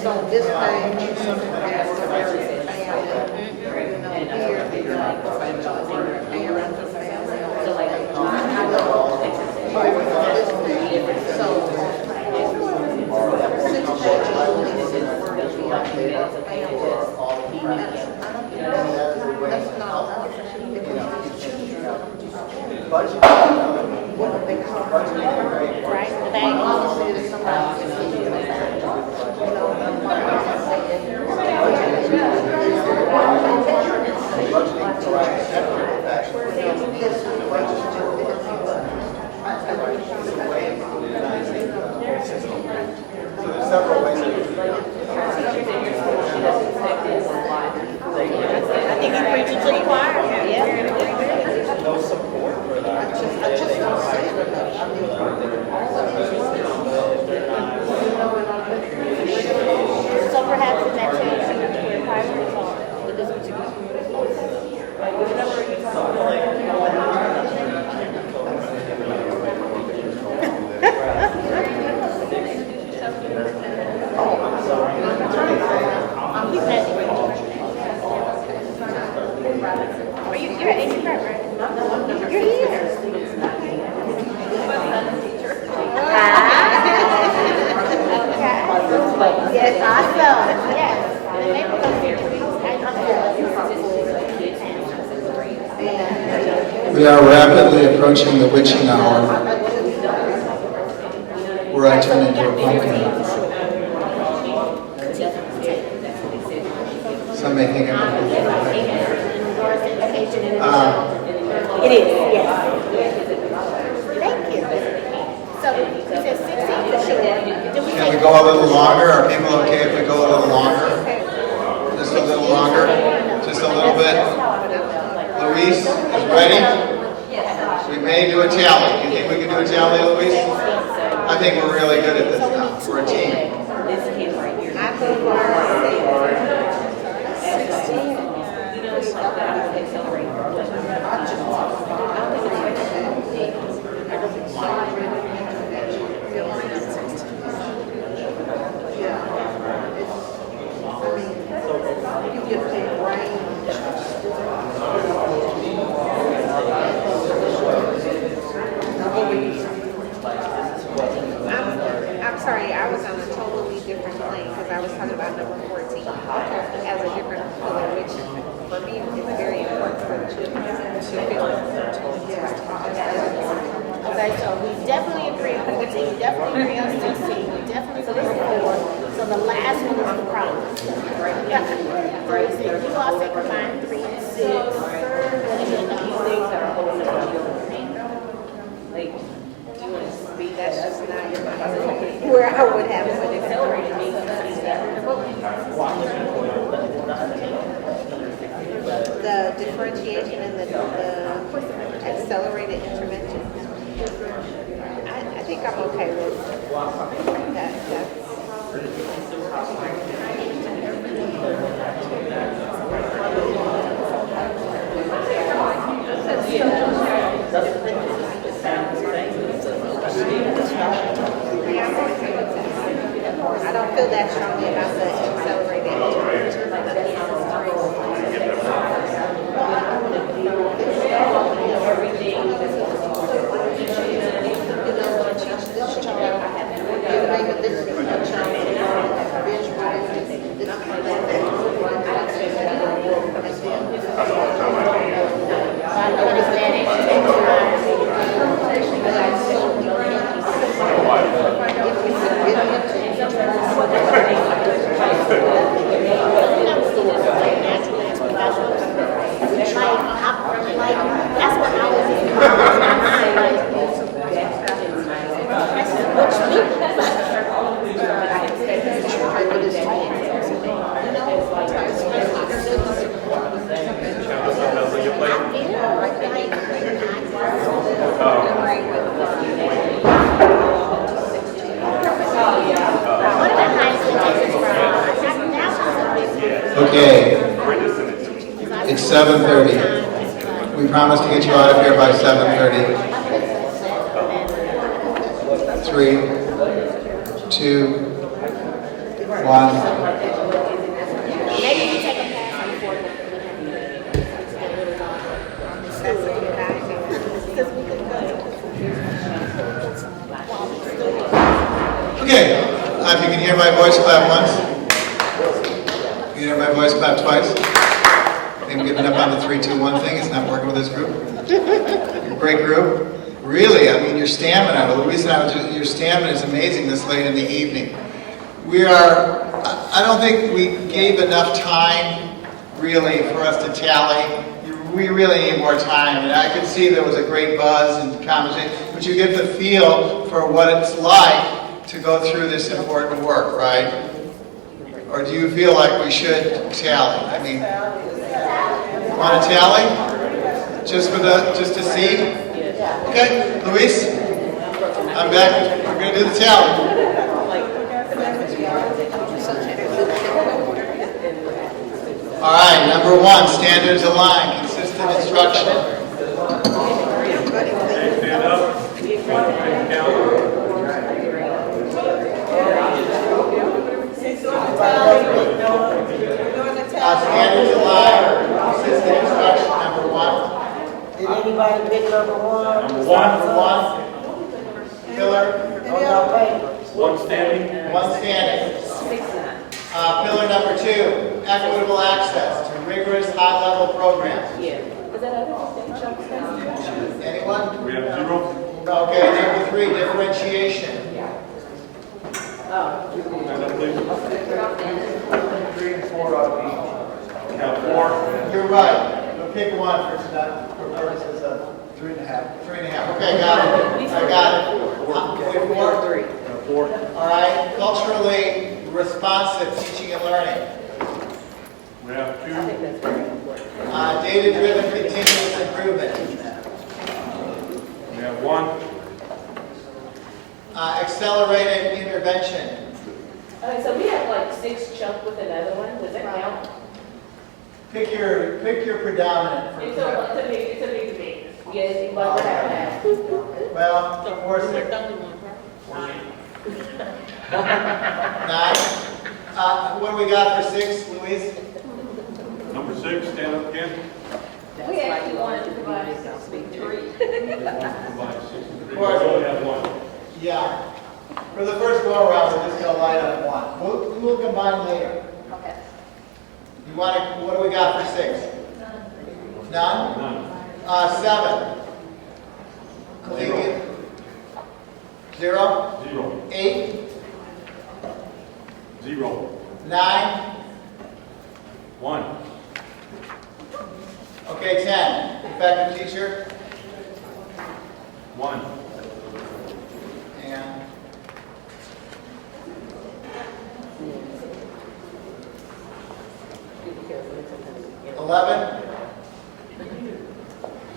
So this page has the very family. You know, here they got the parent to family. So like, This page, so 6 pages. That's not what they call Right? The bank. Several ways. I think you're preaching to the choir. Yeah. No support for that. I just don't say it enough. I mean, all of these So perhaps in that case, where priorities are, but this particular. You're at AC Prep, right? You're here. Okay. Yes, awesome. Yes. And then maybe we'll go We are rapidly approaching the witching hour, where I turn into a pumpkin. Some may think I'm a It is, yes. Thank you. So you said 16 for sure. Can we go a little longer? Are people okay if we go a little longer? Just a little longer? Just a little bit? Luis is ready? We may do a tally. You think we can do a tally, Luis? I think we're really good at this now. We're a team. I think we're 16. I'm sorry, I was on a totally different plane because I was talking about number 14. It has a different color, which for me is very important for the children to feel. Okay, so we definitely agree on 14, we definitely agree on 16, we definitely agree on 4. So the last one is the problem. Right, so you all say combine 3 and 6. What do you think? Like, that's just not where I would have it with accelerated the differentiation and the accelerated intervention. I think I'm okay with that. I don't feel that strongly about the accelerated intervention. Okay, it's 7:30. We promised to get you out of here by 7:30. 3, 2, 1. Maybe we take a pass on 4. Okay, if you can hear my voice, clap once. You hear my voice, clap twice. I'm giving up on the 3, 2, 1 thing. It's not working with this group. Great group. Really, I mean, your stamina, Louise and I, your stamina is amazing this late in the evening. I don't think we gave enough time, really, for us to tally. We really need more time. And I could see there was a great buzz and conversation, but you get the feel for what it's like to go through this important work, right? Or do you feel like we should tally? I mean, want to tally? Just to see? Okay, Luis, I'm back. We're going to do the tally. All right, number 1, standards align, consistent instruction. Stand up. Standards align, consistent instruction, number 1. Did anybody pick number 1? Number 1. Pillar. One standing. 1 standing. Pillar number 2, equitable access to rigorous high-level programs. Anyone? We have 0. Okay, number 3, differentiation. Stand up, please. 3 and 4 out of each. Count 4. You're right. We'll pick one for purposes of 3.5. 3.5. Okay, got it. I got it. 4. All right. Culturally responsive teaching and learning. We have 2. Data-driven continuous improvement. We have 1. Accelerated intervention. Okay, so we have like 6 chunked with another one. Does that count? Pick your predominant. It's a big debate. Yes, it's like what happened. Well, 4, 6. 9. What do we got for 6, Louise? Number 6, stand up again. We actually wanted to provide 3. We only have 1. Yeah. For the first go around, we're just going to line up one. We'll combine later. Okay. You want to? What do we got for 6? None. None. 7. Collegiate. 0. 0. 8. 0. 9. 1. Okay, 10. Effective teacher. 1. And 11.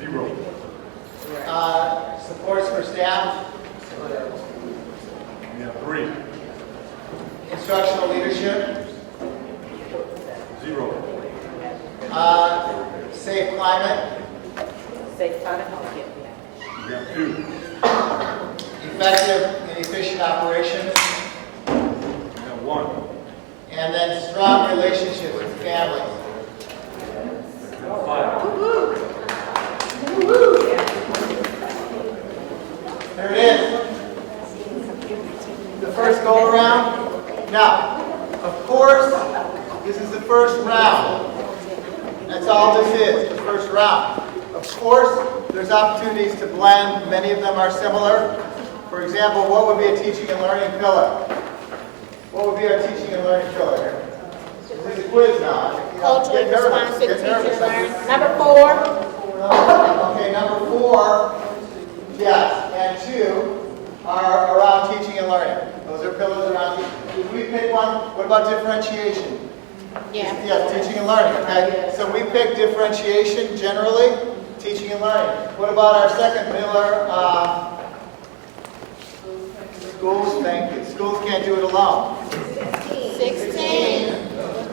0. Supports for staff. We have 3. Instructional leadership. 0. Safe climate. Safe climate. We have 2. Effective and efficient operations. We have 1. And then strong relationships with families. We have 5. There it is. The first go around. Now, of course, this is the first round. That's all this is, the first round. Of course, there's opportunities to blend. Many of them are similar. For example, what would be a teaching and learning pillar? What would be our teaching and learning pillar here? This is a quiz now. Culturally Get nervous. responsive Get nervous. teacher learning. Number 4. Okay, number 4, yes, and 2 are around teaching and learning. Those are pillars around teaching. If we pick one, what about differentiation? Yeah. Yes, teaching and learning, okay? So we pick differentiation generally, teaching and learning. What about our second pillar? Schools, thank you. Schools can't do it alone. 16.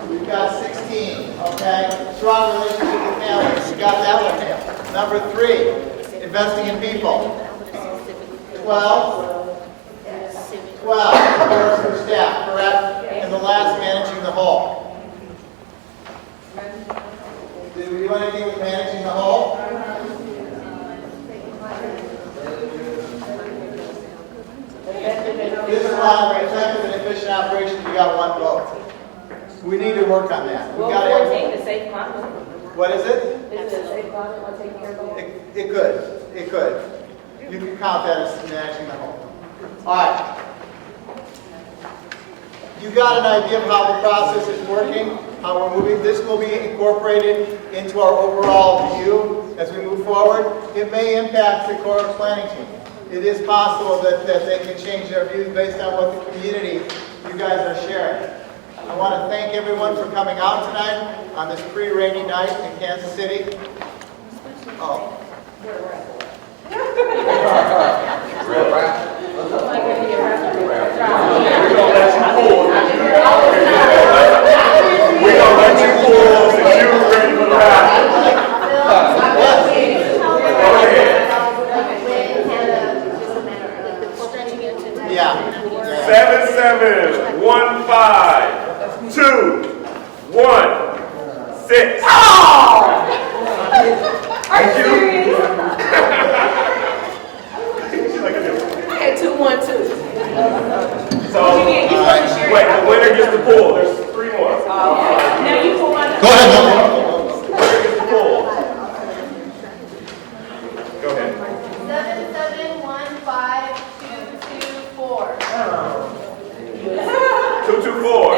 We've got 16, okay? Strong relationship with families. We got that one now. Number 3, investing in people. 12. 12, supports for staff, correct? And the last, managing the whole. Do we do anything with managing the whole? This one, effective and efficient operations, we got 1 vote. We need to work on that. We Well, got 14, the safe climate. What is it? Is it a safe climate or taking care of the It could. It could. You can count that as managing the whole. All right. You got an idea of how the process is working, how we're moving. This will be incorporated into our overall view as we move forward. It may impact the core planning team. It is possible that they can change their views based on what the community you guys are sharing. I want to thank everyone for coming out tonight on this pre-rainy night in Kansas City. Oh. We're going to let you pull since you were ready for the rap. Yeah. 7-7, 1-5, 2-1, 6. Oh! Are you serious? I had 2-1-2. So, wait, the winner gets the pull. There's 3 more. Okay. Now you pull one. Go ahead. Winner gets the pull. Go ahead. 7-7, 1-5, 2-2-4. 2-2-4.